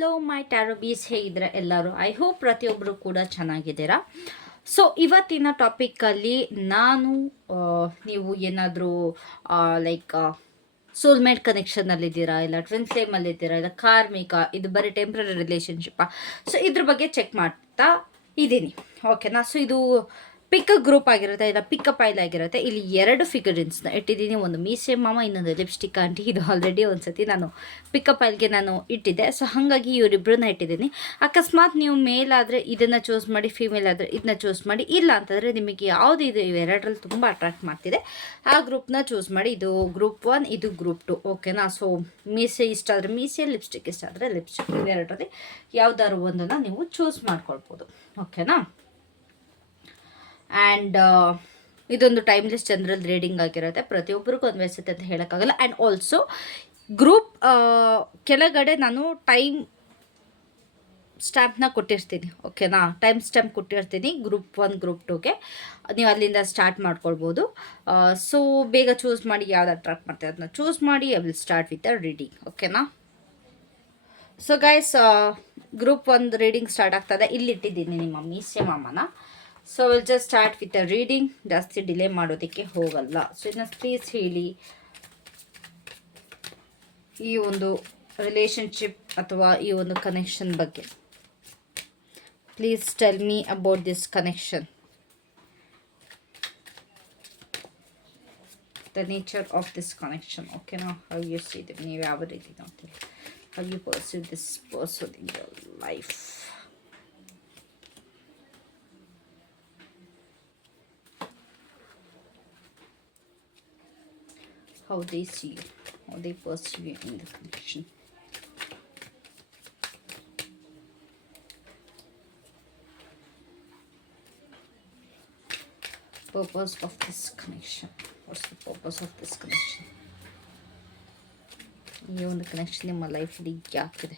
Hello my ಟ್ಯಾರೋಬೀಸ್ ಹೇಗಿದ್ರೆ ಎಲ್ಲರೂ I hope ಪ್ರತಿಯೊಬ್ಬರು ಕೂಡ ಚೆನ್ನಾಗಿದ್ದೀರಾ? ಸೊ ಇವತ್ತಿನ ಟಾಪಿಕ್ಕಲ್ಲಿ ನಾನು ನೀವು ಏನಾದರೂ ಲೈಕ್ ಸೋಲ್ಮೇಟ್ ಕನೆಕ್ಷನಲ್ಲಿದ್ದೀರಾ ಇಲ್ಲ ಟ್ವಿನ್ ಫ್ಲೇಮಲ್ಲಿದ್ದೀರಾ ಇಲ್ಲ ಕಾರ್ಮಿಕ, ಇದು ಬರೀ ಟೆಂಪ್ರರಿ ರಿಲೇಷನ್ಶಿಪ್ಪಾ ಸೊ ಇದ್ರ ಬಗ್ಗೆ ಚೆಕ್ ಮಾಡ್ತಾ ಇದ್ದೀನಿ ಓಕೆನಾ ಸೊ ಇದು ಪಿಕ್ ಗ್ರೂಪ್ ಆಗಿರುತ್ತೆ, ಇಲ್ಲ ಪಿಕಪ್ ಆಯ್ಲ್ ಆಗಿರುತ್ತೆ. ಇಲ್ಲಿ ಎರಡು ಫಿಗರಿನ್ಸ್ನ ಇಟ್ಟಿದ್ದೀನಿ. ಒಂದು ಮೀಸೆ ಮಾಮ, ಇನ್ನೊಂದು ಲಿಪ್ಸ್ಟಿಕ್ ಆಂಟಿ. ಇದು ಆಲ್ರೆಡಿ ಒಂದು ಸತಿ ನಾನು ಪಿಕಪ್ ಆಯ್ಲ್ಗೆ ನಾನು ಇಟ್ಟಿದ್ದೆ. ಸೊ ಹಾಗಾಗಿ ಇವರಿಬ್ಬರನ್ನ ಇಟ್ಟಿದ್ದೀನಿ. ಅಕಸ್ಮಾತ್ ನೀವು ಮೇಲ್ ಆದರೆ ಇದನ್ನು ಚೂಸ್ ಮಾಡಿ ಫೀಮೇಲ್ ಆದರೆ ಇದನ್ನ ಚೂಸ್ ಮಾಡಿ, ಇಲ್ಲ ಅಂತಂದರೆ ನಿಮಗೆ ಯಾವುದು ಇದು ಇವೆರಡರಲ್ಲಿ ತುಂಬ ಅಟ್ರಾಕ್ಟ್ ಮಾಡ್ತಿದೆ, ಆ ಗ್ರೂಪ್ನ ಚೂಸ್ ಮಾಡಿ. ಇದು ಗ್ರೂಪ್ ಒನ್ ಇದು ಗ್ರೂಪ್ ಟು ಓಕೆನಾ ಸೊ ಮೀಸೆ ಇಷ್ಟ ಆದರೆ ಮೀಸೆ ಲಿಪ್ಸ್ಟಿಕ್ ಇಷ್ಟ ಆದರೆ ಲಿಪ್ಸ್ಟಿಕ್ ಇವೆರಡರಲ್ಲಿ ಯಾವುದಾದ್ರು ಒಂದನ್ನು ನೀವು ಚೂಸ್ ಮಾಡ್ಕೊಳ್ಬೋದು. ಓಕೆನಾ ಆ್ಯಂಡ್ ಇದೊಂದು ಟೈಮ್ಲೆಸ್ ಜನರಲ್ ರೀಡಿಂಗ್ ಆಗಿರುತ್ತೆ. ಪ್ರತಿಯೊಬ್ಬರಿಗೂ ಅನ್ವಯಿಸುತ್ತೆ ಅಂತ ಹೇಳೋಕ್ಕಾಗಲ್ಲ. ಆ್ಯಂಡ್ ಆಲ್ಸೋ ಗ್ರೂಪ್ ಕೆಳಗಡೆ ನಾನು ಟೈಮ್ ಸ್ಟ್ಯಾಂಪ್ನ ಕೊಟ್ಟಿರ್ತೀನಿ. ಓಕೆನಾ ಟೈಮ್ ಸ್ಟ್ಯಾಂಪ್ ಕೊಟ್ಟಿರ್ತೀನಿ. ಗ್ರೂಪ್ ಒನ್ ಗ್ರೂಪ್ ಟೂಗೆ ನೀವು ಅಲ್ಲಿಂದ ಸ್ಟಾರ್ಟ್ ಮಾಡ್ಕೊಳ್ಬೋದು. ಸೊ ಬೇಗ ಚೂಸ್ ಮಾಡಿ ಯಾವ್ದು ಅಟ್ರಾಕ್ಟ್ ಮಾಡ್ತೀವಿ ಅದನ್ನ ಚೂಸ್ ಮಾಡಿ I will start with a reading ಓಕೆನಾ ಸೊ ಗೈಸ್ ಗ್ರೂಪ್ ಒಂದು ರೀಡಿಂಗ್ ಸ್ಟಾರ್ಟ್ ಆಗ್ತದೆ ಇಲ್ಲಿಟ್ಟಿದ್ದೀನಿ ನಿಮ್ಮ ಮೀಸೆ ಮಾಮನ. So will just start with a reading ಜಾಸ್ತಿ ಡಿಲೇ ಮಾಡೋದಕ್ಕೆ ಹೋಗಲ್ಲ. ಸೊ ಇನ್ನು ಪ್ಲೀಸ್ ಹೇಳಿ. ಈ ಒಂದು ರಿಲೇಷನ್ಶಿಪ್ ಅಥವಾ ಈ ಒಂದು ಕನೆಕ್ಷನ್ ಬಗ್ಗೆ. Please tell me about this connection the nature of this connection ಓಕೆನಾ ಹೌ ಯು ಸಿ ದಿಮ್ ನೀವು ಯಾವ ರೀತಿ ನೋಡ್ತೀರಿ? How you pursue this person in your life how they see you, how they perceive you in the connection. Purpose of this connection. What's the purpose of this connection? ಈ ಒಂದು connection ನಿಮ್ಮ ಲೈಫಲ್ಲಿ ಯಾಕಿದೆ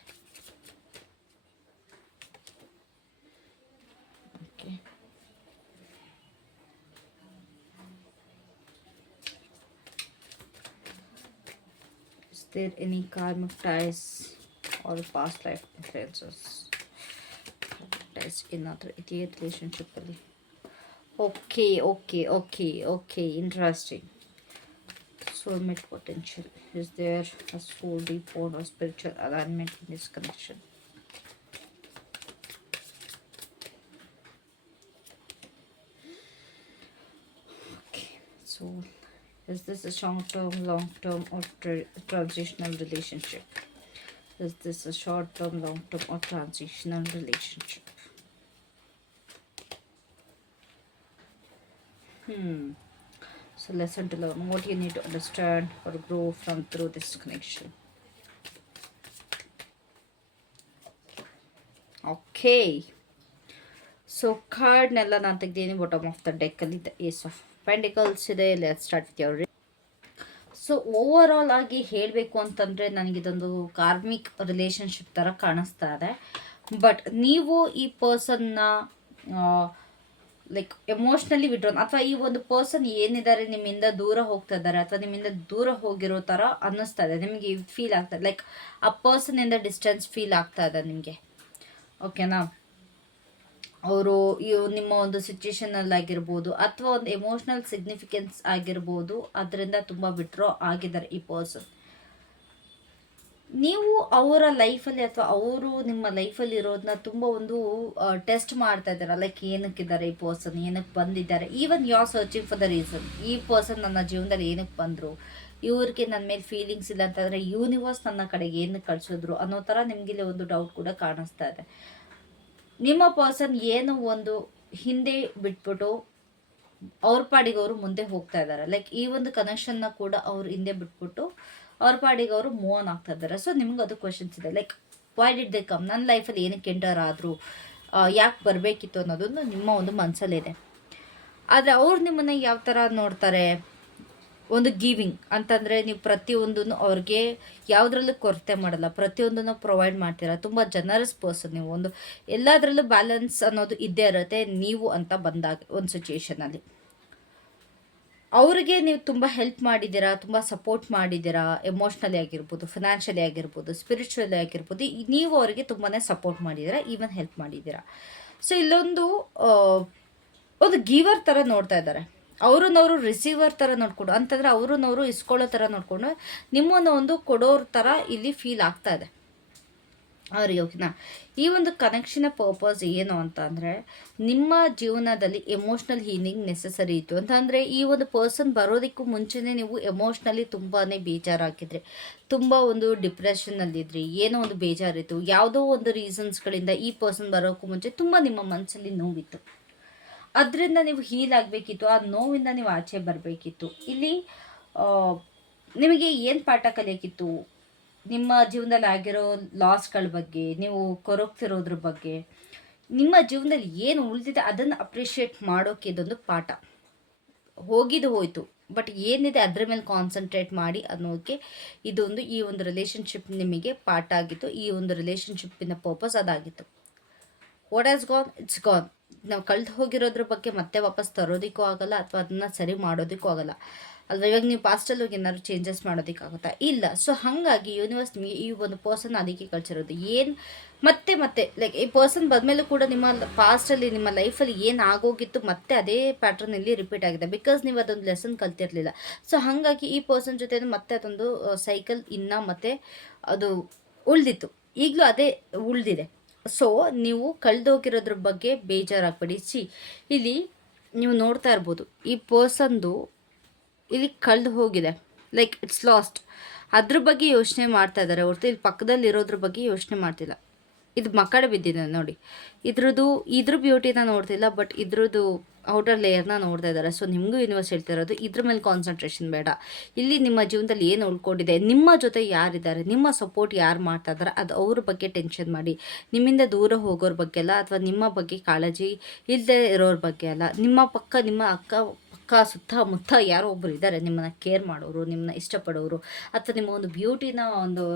there any karma ties or past life influences? that's another idiot relationship. Okay, okay, okay, okay. Interesting. Soulmate potential. Is there a soul deep bond or spiritual alignment in this connection? Okay, so is this a short term, long term, or tra- transitional relationship? Is this a short term, long term, or transitional relationship? Hmm. So lesson to learn what you need to understand or grow from through this connection. Okay so ಕಾರ್ಡ್ನೆಲ್ಲ ನಾನು ತೆಗ್ದೀನಿ bottom of the ಡೆಕ್ಕಲ್ಲಿ the Ace of ಪೆಂಡಿಕಲ್ಸ್ ಇದೆ let start with so overall ಆಗಿ ಹೇಳಬೇಕು ಅಂತಂದರೆ ನನಗಿದೊಂದು karmic relationship ಥರ ಕಾಣಿಸ್ತಾ ಇದೆ. But ನೀವು ಈ ಪರ್ಸನ್ನ ಲೈಕ್ ಎಮೋಷ್ನಲಿ ವಿಡ್ರೋನ್ ಅಥವಾ ಈ ಒಂದು ಪರ್ಸನ್ ಏನಿದ್ದಾರೆ ನಿಮ್ಮಿಂದ ದೂರ ಹೋಗ್ತಾ ಇದ್ದಾರೆ ಅಥವಾ ನಿಮ್ಮಿಂದ ದೂರ ಹೋಗಿರೋ ಥರ ಅನ್ನಿಸ್ತಾ ಇದೆ. ನಿಮಗೆ ಫೀಲ್ ಆಗ್ತಾ ಇದೆ ಲೈಕ್ ಆ ಪರ್ಸನಿಂದ ಡಿಸ್ಟೆನ್ಸ್ ಫೀಲ್ ಆಗ್ತಾ ಇದೆ ನಿಮಗೆ. ಓಕೆನಾ ಅವರು ನಿಮ್ಮ ಒಂದು ಸಿಚುವೇಶನಲ್ಲಿ ಆಗಿರ್ಬೋದು ಅಥವಾ ಒಂದು ಎಮೋಷ್ನಲ್ ಸಿಗ್ನಿಫಿಕೆನ್ಸ್ ಆಗಿರ್ಬೋದು, ಅದರಿಂದ ತುಂಬ ವಿಡ್ರಾ ಆಗಿದ್ದಾರೆ ಈ ಪರ್ಸನ್ ನೀವು ಅವರ ಲೈಫಲ್ಲಿ ಅಥವಾ ಅವರು ನಿಮ್ಮ ಲೈಫಲ್ಲಿ ಇರೋದನ್ನ ತುಂಬ ಒಂದು ಟೆಸ್ಟ್ ಮಾಡ್ತಾ ಇದ್ದಾರೆ? ಲೈಕ್ ಏನಕ್ಕಿದ್ದಾರೆ ಈ ಪರ್ಸನ್ ಏನಕ್ಕೆ ಬಂದಿದ್ದಾರೆ? Even you are searching for the reason ಈ ಪರ್ಸನ್ ನನ್ನ ಜೀವನದಲ್ಲಿ ಏನಕ್ಕೆ ಬಂದರು? ಇವ್ರಿಗೆ ನನ್ನ ಮೇಲೆ ಫೀಲಿಂಗ್ಸ್ ಇಲ್ಲ ಅಂತಂದರೆ ಯೂನಿವರ್ಸ್ ನನ್ನ ಕಡೆಗೆ ಏನಕ್ಕೆ ಕಳಿಸಿದ್ರು ಅನ್ನೋ ಥರ ನಿಮಗೆ ಇಲ್ಲಿ ಒಂದು ಡೌಟ್ ಕೂಡ ಕಾಣಿಸ್ತಾ ಇದೆ. ನಿಮ್ಮ ಪರ್ಸನ್ ಏನು ಒಂದು ಹಿಂದೆ ಬಿಟ್ಬಿಟ್ಟು ಅವ್ರ ಪಾಡಿಗೆ ಅವರು ಮುಂದೆ ಹೋಗ್ತಾ ಇದ್ದಾರೆ ಲೈಕ್ ಈ ಒಂದು ಕನೆಕ್ಷನ್ನ ಕೂಡ ಅವ್ರು ಹಿಂದೆ ಬಿಟ್ಬಿಟ್ಟು ಅವ್ರ ಪಾಡಿಗೆ ಅವರು ಮೂವ್ ಆನ್ ಆಗ್ತಾ ಇದ್ದಾರೆ ಸೊ ನಿಮ್ಗೆ ಅದು ಕ್ವಶನ್ಸ್ ಇದೆ. Like why did they come ನನ್ನ ಲೈಫಲ್ಲಿ ಏನಕ್ಕೆ ಎಂಟರ್ ಆದರು ಯಾಕೆ ಬರಬೇಕಿತ್ತು ಅನ್ನೋದೊಂದು ನಿಮ್ಮ ಒಂದು ಮನಸ್ಸಲ್ಲಿದೆ ಆದರೆ ಅವ್ರು ನಿಮ್ಮನ್ನು ಯಾವ ಥರ ನೋಡ್ತಾರೆ? ಒಂದು ಗಿವಿಂಗ್ ಅಂತಂದರೆ ನೀವು ಪ್ರತಿಯೊಂದನ್ನು ಅವ್ರಿಗೆ ಯಾವುದ್ರಲ್ಲೂ ಕೊರತೆ ಮಾಡಲ್ಲ, ಪ್ರತಿಯೊಂದನ್ನು ಪ್ರೊವೈಡ್ ಮಾಡ್ತೀರಾ? ತುಂಬ ಜನರಸ್ ಪರ್ಸನ್ ನೀವು. ಒಂದು ಎಲ್ಲದರಲ್ಲೂ ಬ್ಯಾಲೆನ್ಸ್ ಅನ್ನೋದು ಇದ್ದೇ ಇರುತ್ತೆ, ನೀವು ಅಂತ ಬಂದಾಗ ಒಂದು ಸಿಚುಯೇಷನಲ್ಲಿ ಅವರಿಗೆ ನೀವು ತುಂಬ ಹೆಲ್ಪ್ ಮಾಡಿದ್ದೀರಾ, ತುಂಬ ಸಪೋರ್ಟ್ ಮಾಡಿದ್ದೀರಾ ಎಮೋಷ್ನಲಿ ಆಗಿರ್ಬೋದು ಫಿನಾನ್ಷಿಯಲಿ ಆಗಿರ್ಬೋದು ಸ್ಪಿರಿಚುವಲಿ ಆಗಿರ್ಬೋದು ನೀವು ಅವರಿಗೆ ತುಂಬಾ ಸಪೋರ್ಟ್ ಮಾಡಿದ್ದೀರಾ ಈವನ್ ಹೆಲ್ಪ್ ಮಾಡಿದ್ದೀರಾ. ಸೊ ಇಲ್ಲೊಂದು ಒಂದು ಗೀವರ್ ಥರ ನೋಡ್ತಾ ಇದ್ದಾರೆ. ಅವ್ರನ್ನವರು ರಿಸೀವರ್ ಥರ ನೋಡ್ಕೊಂಡು, ಅಂತಂದರೆ ಅವ್ರನ್ನವರು ಇಸ್ಕೊಳ್ಳೋ ಥರ ನೋಡಿಕೊಂಡು ನಿಮ್ಮನ್ನು ಒಂದು ಕೊಡೋರ್ ಥರ ಇಲ್ಲಿ ಫೀಲ್ ಆಗ್ತಾ ಇದೆ. ಅವ್ರಿಗೆ ಓಕೆನಾ ಈ ಒಂದು ಕನೆಕ್ಷನ್ ಪರ್ಪಸ್ ಏನು ಅಂತ ಅಂದರೆ ನಿಮ್ಮ ಜೀವನದಲ್ಲಿ ಎಮೋಷ್ನಲ್ ಹೀಲಿಂಗ್ ನೆಸೆಸರಿ ಇತ್ತು. ಅಂತ ಅಂದರೆ ಈ ಒಂದು ಪರ್ಸನ್ ಬರೋದಕ್ಕೂ ಮುಂಚೆನೇ ನೀವು ಎಮೋಷ್ನಲಿ ತುಂಬಾ ಬೇಜಾರಾಗಿದ್ರಿ, ತುಂಬ ಒಂದು ಡಿಪ್ರೆಷನ್ನಲ್ಲಿದ್ರಿ ಏನೋ ಒಂದು ಬೇಜಾರಿತ್ತು, ಯಾವುದೋ ಒಂದು ರೀಸನ್ಸ್ಗಳಿಂದ ಈ ಪರ್ಸನ್ ಬರೋಕ್ಕೂ ಮುಂಚೆ ತುಂಬ ನಿಮ್ಮ ಮನಸ್ಸಲ್ಲಿ ನೋವಿತ್ತು. ಅದರಿಂದ ನೀವು ಹೀಲ್ ಆಗಬೇಕಿತ್ತು, ಆ ನೋವಿಂದ ನೀವು ಆಚೆ ಬರಬೇಕಿತ್ತು. ಇಲ್ಲಿ ನಿಮಗೆ ಏನು ಪಾಠ ಕಲಿಯೋಕ್ಕಿತ್ತು ನಿಮ್ಮ ಜೀವನದಲ್ಲಿ ಆಗಿರೋ ಲಾಸ್ಗಳ ಬಗ್ಗೆ, ನೀವು ಕೊರಗ್ತಿರೋದ್ರ ಬಗ್ಗೆ, ನಿಮ್ಮ ಜೀವನದಲ್ಲಿ ಏನು ಉಳಿದಿದೆ ಅದನ್ನು ಅಪ್ರಿಷಿಯೇಟ್ ಮಾಡೋಕೆ ಇದೊಂದು ಪಾಠ. ಹೋಗಿದ್ದು ಹೋಯಿತು ಬಟ್ ಏನಿದೆ ಅದ್ರ ಮೇಲೆ ಕಾನ್ಸಂಟ್ರೇಟ್ ಮಾಡಿ ಅನ್ನೋಕ್ಕೆ ಇದೊಂದು ಈ ಒಂದು ರಿಲೇಷನ್ಶಿಪ್ ನಿಮಗೆ ಪಾಠ ಆಗಿತ್ತು, ಈ ಒಂದು ರಿಲೇಷನ್ಶಿಪ್ಪಿನ purpose ಅದಾಗಿತ್ತು. What has gone it's gone ನಾವು ಕಳೆದು ಹೋಗಿರೋದ್ರ ಬಗ್ಗೆ ಮತ್ತೆ ವಾಪಸ್ ತರೋದಕ್ಕೂ ಆಗಲ್ಲ ಅಥವಾ ಅದನ್ನ ಸರಿ ಮಾಡೋದಕ್ಕೂ ಆಗಲ್ಲ. ಅಲ್ವಾ? ಇವಾಗ ನೀವು ಪಾಸ್ಟಲ್ಲಿ ಹೋಗಿ ಏನಾದ್ರು ಚೇಂಜಸ್ ಮಾಡೋದಕ್ಕಾಗುತ್ತಾ? ಇಲ್ಲ. ಸೊ ಹಾಗಾಗಿ ಯೂನಿವರ್ಸ್ ಈ ಒಂದು ಪರ್ಸನ್ ಅದಕ್ಕೆ ಕಳ್ಸಿರೋದು ಏನು ಮತ್ತೆ ಮತ್ತೆ ಲೈಕ್ ಈ ಪರ್ಸನ್ ಬಂದಮೇಲೂ ಕೂಡ ನಿಮ್ಮ ಪಾಸ್ಟಲ್ಲಿ ನಿಮ್ಮ ಲೈಫಲ್ಲಿ ಏನು ಆಗೋಗಿತ್ತು ಮತ್ತೆ ಅದೇ ಪ್ಯಾಟ್ರನಲ್ಲಿ ರಿಪೀಟ್ ಆಗಿದೆ. ಬಿಕಾಸ್ ನೀವು ಅದೊಂದು ಲೆಸನ್ ಕಲ್ತಿರಲಿಲ್ಲ. ಸೊ ಹಾಗಾಗಿ ಈ ಪರ್ಸನ್ ಜೊತೆ ಮತ್ತೆ ಅದೊಂದು ಸೈಕಲ್ ಇನ್ನ ಮತ್ತೆ ಅದು ಉಳಿದಿತ್ತು. ಈಗಲೂ ಅದೇ ಉಳಿದಿದೆ. ಸೊ ನೀವು ಕಳೆದೋಗಿರೋದ್ರ ಬಗ್ಗೆ ಬೇಜಾರಾಗಬೇಡಿ. ಸಿ ಇಲ್ಲಿ ನೀವು ನೋಡ್ತಾ ಇರ್ಬೋದು, ಈ ಪರ್ಸನ್ದು ಇಲ್ಲಿ ಕಳೆದು ಹೋಗಿದೆ. ಲೈಕ್ ಇಟ್ಸ್ ಲಾಸ್ಟ್ ಅದ್ರ ಬಗ್ಗೆ ಯೋಚನೆ ಮಾಡ್ತಾ ಇದ್ದಾರೆ ಹೊರತು ಇಲ್ಲಿ ಪಕ್ಕದಲ್ಲಿ ಇರೋದ್ರ ಬಗ್ಗೆ ಯೋಚನೆ ಮಾಡ್ತಿಲ್ಲ. ಇದು ಮಕ್ಕಳು ಬಿದ್ದಿದೆ ನೋಡಿ. ಇದ್ರದ್ದು, ಇದ್ರ ಬ್ಯೂಟಿನ ನೋಡ್ತಿಲ್ಲ ಬಟ್ ಇದ್ರದ್ದು ಔಟರ್ ಲೇಯರ್ನ ನೋಡ್ತಾ ಇದ್ದಾರೆ. ಸೊ ನಿಮಗೂ ಯೂನಿವರ್ಸ್ ಹೇಳ್ತಿರೋದು ಇದ್ರ ಮೇಲೆ ಕಾನ್ಸಂಟ್ರೇಷನ್ ಬೇಡ. ಇಲ್ಲಿ ನಿಮ್ಮ ಜೀವನದಲ್ಲಿ ಏನು ಉಳ್ಕೊಂಡಿದೆ, ನಿಮ್ಮ ಜೊತೆ ಯಾರಿದ್ದಾರೆ, ನಿಮ್ಮ ಸಪೋರ್ಟ್ ಯಾರು ಮಾಡ್ತಾ ಇದ್ದಾರೆ ಅದು ಅವ್ರ ಬಗ್ಗೆ ಟೆನ್ಷನ್ ಮಾಡಿ. ನಿಮ್ಮಿಂದ ದೂರ ಹೋಗೋರ ಬಗ್ಗೆ ಅಲ್ಲ, ಅಥವಾ ನಿಮ್ಮ ಬಗ್ಗೆ ಕಾಳಜಿ ಇಲ್ಲದೆ ಇರೋರ ಬಗ್ಗೆ ಅಲ್ಲ, ನಿಮ್ಮ ಪಕ್ಕ, ನಿಮ್ಮ ಅಕ್ಕ ಪಕ್ಕ ಸುತ್ತಮುತ್ತ ಯಾರೋ ಒಬ್ಬರು ಇದ್ದಾರೆ ನಿಮ್ಮನ್ನ ಕೇರ್ ಮಾಡೋರು, ನಿಮ್ಮನ್ನ ಇಷ್ಟಪಡೋರು, ಅಥವಾ ನಿಮ್ಮ ಒಂದು ಬ್ಯೂಟಿನ ಒಂದು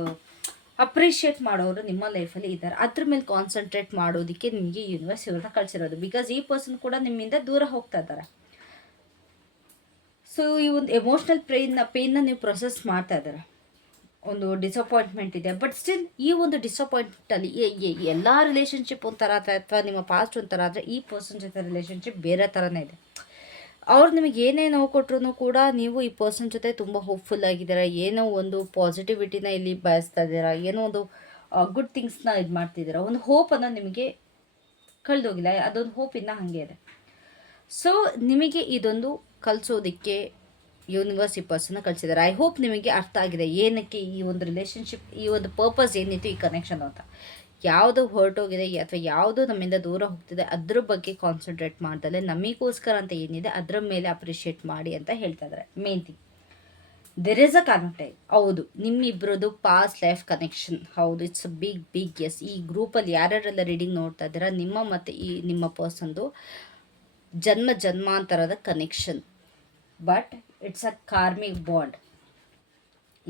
ಅಪ್ರಿಷಿಯೇಟ್ ಮಾಡೋರು ನಿಮ್ಮ ಲೈಫಲ್ಲಿ ಇದ್ದಾರೆ. ಅದ್ರ ಮೇಲೆ ಕಾನ್ಸಂಟ್ರೇಟ್ ಮಾಡೋದಕ್ಕೆ ನಿಮಗೆ ಯೂನಿವರ್ಸ್ ಇವ್ರನ್ನ ಕಳಿಸಿರೋದು. ಬಿಕಾಸ್ ಈ ಪರ್ಸನ್ ಕೂಡ ನಿಮ್ಮಿಂದ ದೂರ ಹೋಗ್ತಾ ಇದ್ದಾರೆ. ಸೊ ಈ ಒಂದು ಎಮೋಷ್ನಲ್ ಪೇಯ್ನ ಪೇನ್ನ ನೀವು ಪ್ರೊಸೆಸ್ ಮಾಡ್ತಾ ಇದ್ದಾರೆ? ಒಂದು ಡಿಸಪಾಯಿಂಟ್ಮೆಂಟ್ ಇದೆ. ಬಟ್ ಸ್ಟಿಲ್ ಈ ಒಂದು ಡಿಸಪಾಯಿಂಟಲ್ಲಿ ಎಲ್ಲ ರಿಲೇಷನ್ಶಿಪ್ ಒಂಥರ ಅಥವಾ ನಿಮ್ಮ ಪಾಸ್ಟ್ ಒಂಥರ ಆದರೆ ಈ ಪರ್ಸನ್ ಜೊತೆ ರಿಲೇಷನ್ಶಿಪ್ ಬೇರೆ ಥರನೇ ಇದೆ. ಅವ್ರು ನಿಮಗೆ ಏನೇ ನೋವು ಕೊಟ್ಟರು ಕೂಡ ನೀವು ಈ ಪರ್ಸನ್ ಜೊತೆ ತುಂಬ ಹೋಪ್ಫುಲ್ ಆಗಿದ್ದೀರಾ? ಏನೋ ಒಂದು ಪಾಸಿಟಿವಿಟಿನ ಇಲ್ಲಿ ಬಯಸ್ತಾ ಇದ್ದೀರಾ? ಏನೋ ಒಂದು ಗುಡ್ ಥಿಂಗ್ಸ್ನ ಇದು ಮಾಡ್ತಿದ್ದೀರಾ? ಒಂದು ಹೋಪನ್ನು ನಿಮಗೆ ಕಳೆದೋಗಿಲ್ಲ. ಅದೊಂದು ಹೋಪ್ ಹಾಗೆ ಇದೆ. ಸೊ ನಿಮಗೆ ಇದೊಂದು ಕಲಿಸೋದಕ್ಕೆ ಯೂನಿವರ್ಸ್ ಈ ಪರ್ಸನ್ನ ಕಳಿಸಿದ್ದಾರೆ. ಐ ಹೋಪ್ ನಿಮಗೆ ಅರ್ಥ ಆಗಿದೆ. ಏನಕ್ಕೆ ಈ ಒಂದು ರಿಲೇಷನ್ಶಿಪ್ ಈ ಒಂದು ಪರ್ಪಸ್ ಏನಿತ್ತು ಈ ಕನೆಕ್ಷನ್ ಅಂತ. ಯಾವುದು ಹೊರಟೋಗಿದೆ, ಅಥವಾ ಯಾವುದು ನಮ್ಮಿಂದ ದೂರ ಹೋಗ್ತಿದೆ, ಅದ್ರ ಬಗ್ಗೆ ಕಾನ್ಸಂಟ್ರೇಟ್ ಮಾಡ್ದಲೆ ನಮಗೋಸ್ಕರ ಅಂತ ಏನಿದೆ, ಅದರ ಮೇಲೆ ಅಪ್ರಿಷಿಯೇಟ್ ಮಾಡಿ ಅಂತ ಹೇಳ್ತಾ ಇದ್ದಾರೆ main thing there is a connect ಹೌದು ನಿಮ್ಮಿಬ್ಬರದು ಪಾಸ್ಟ್ ಲೈಫ್ ಕನೆಕ್ಷನ್ ಹೌದು it's a big big yes ಈ ಗ್ರೂಪಲ್ಲಿ ಯಾರ್ಯಾರೆಲ್ಲ ರೀಡಿಂಗ್ ನೋಡ್ತಾ ಇದ್ದೀರಾ, ನಿಮ್ಮ ಮತ್ತು ಈ ನಿಮ್ಮ ಪರ್ಸನ್ದು ಜನ್ಮ ಜನ್ಮಾಂತರದ connection but it's a karmic bond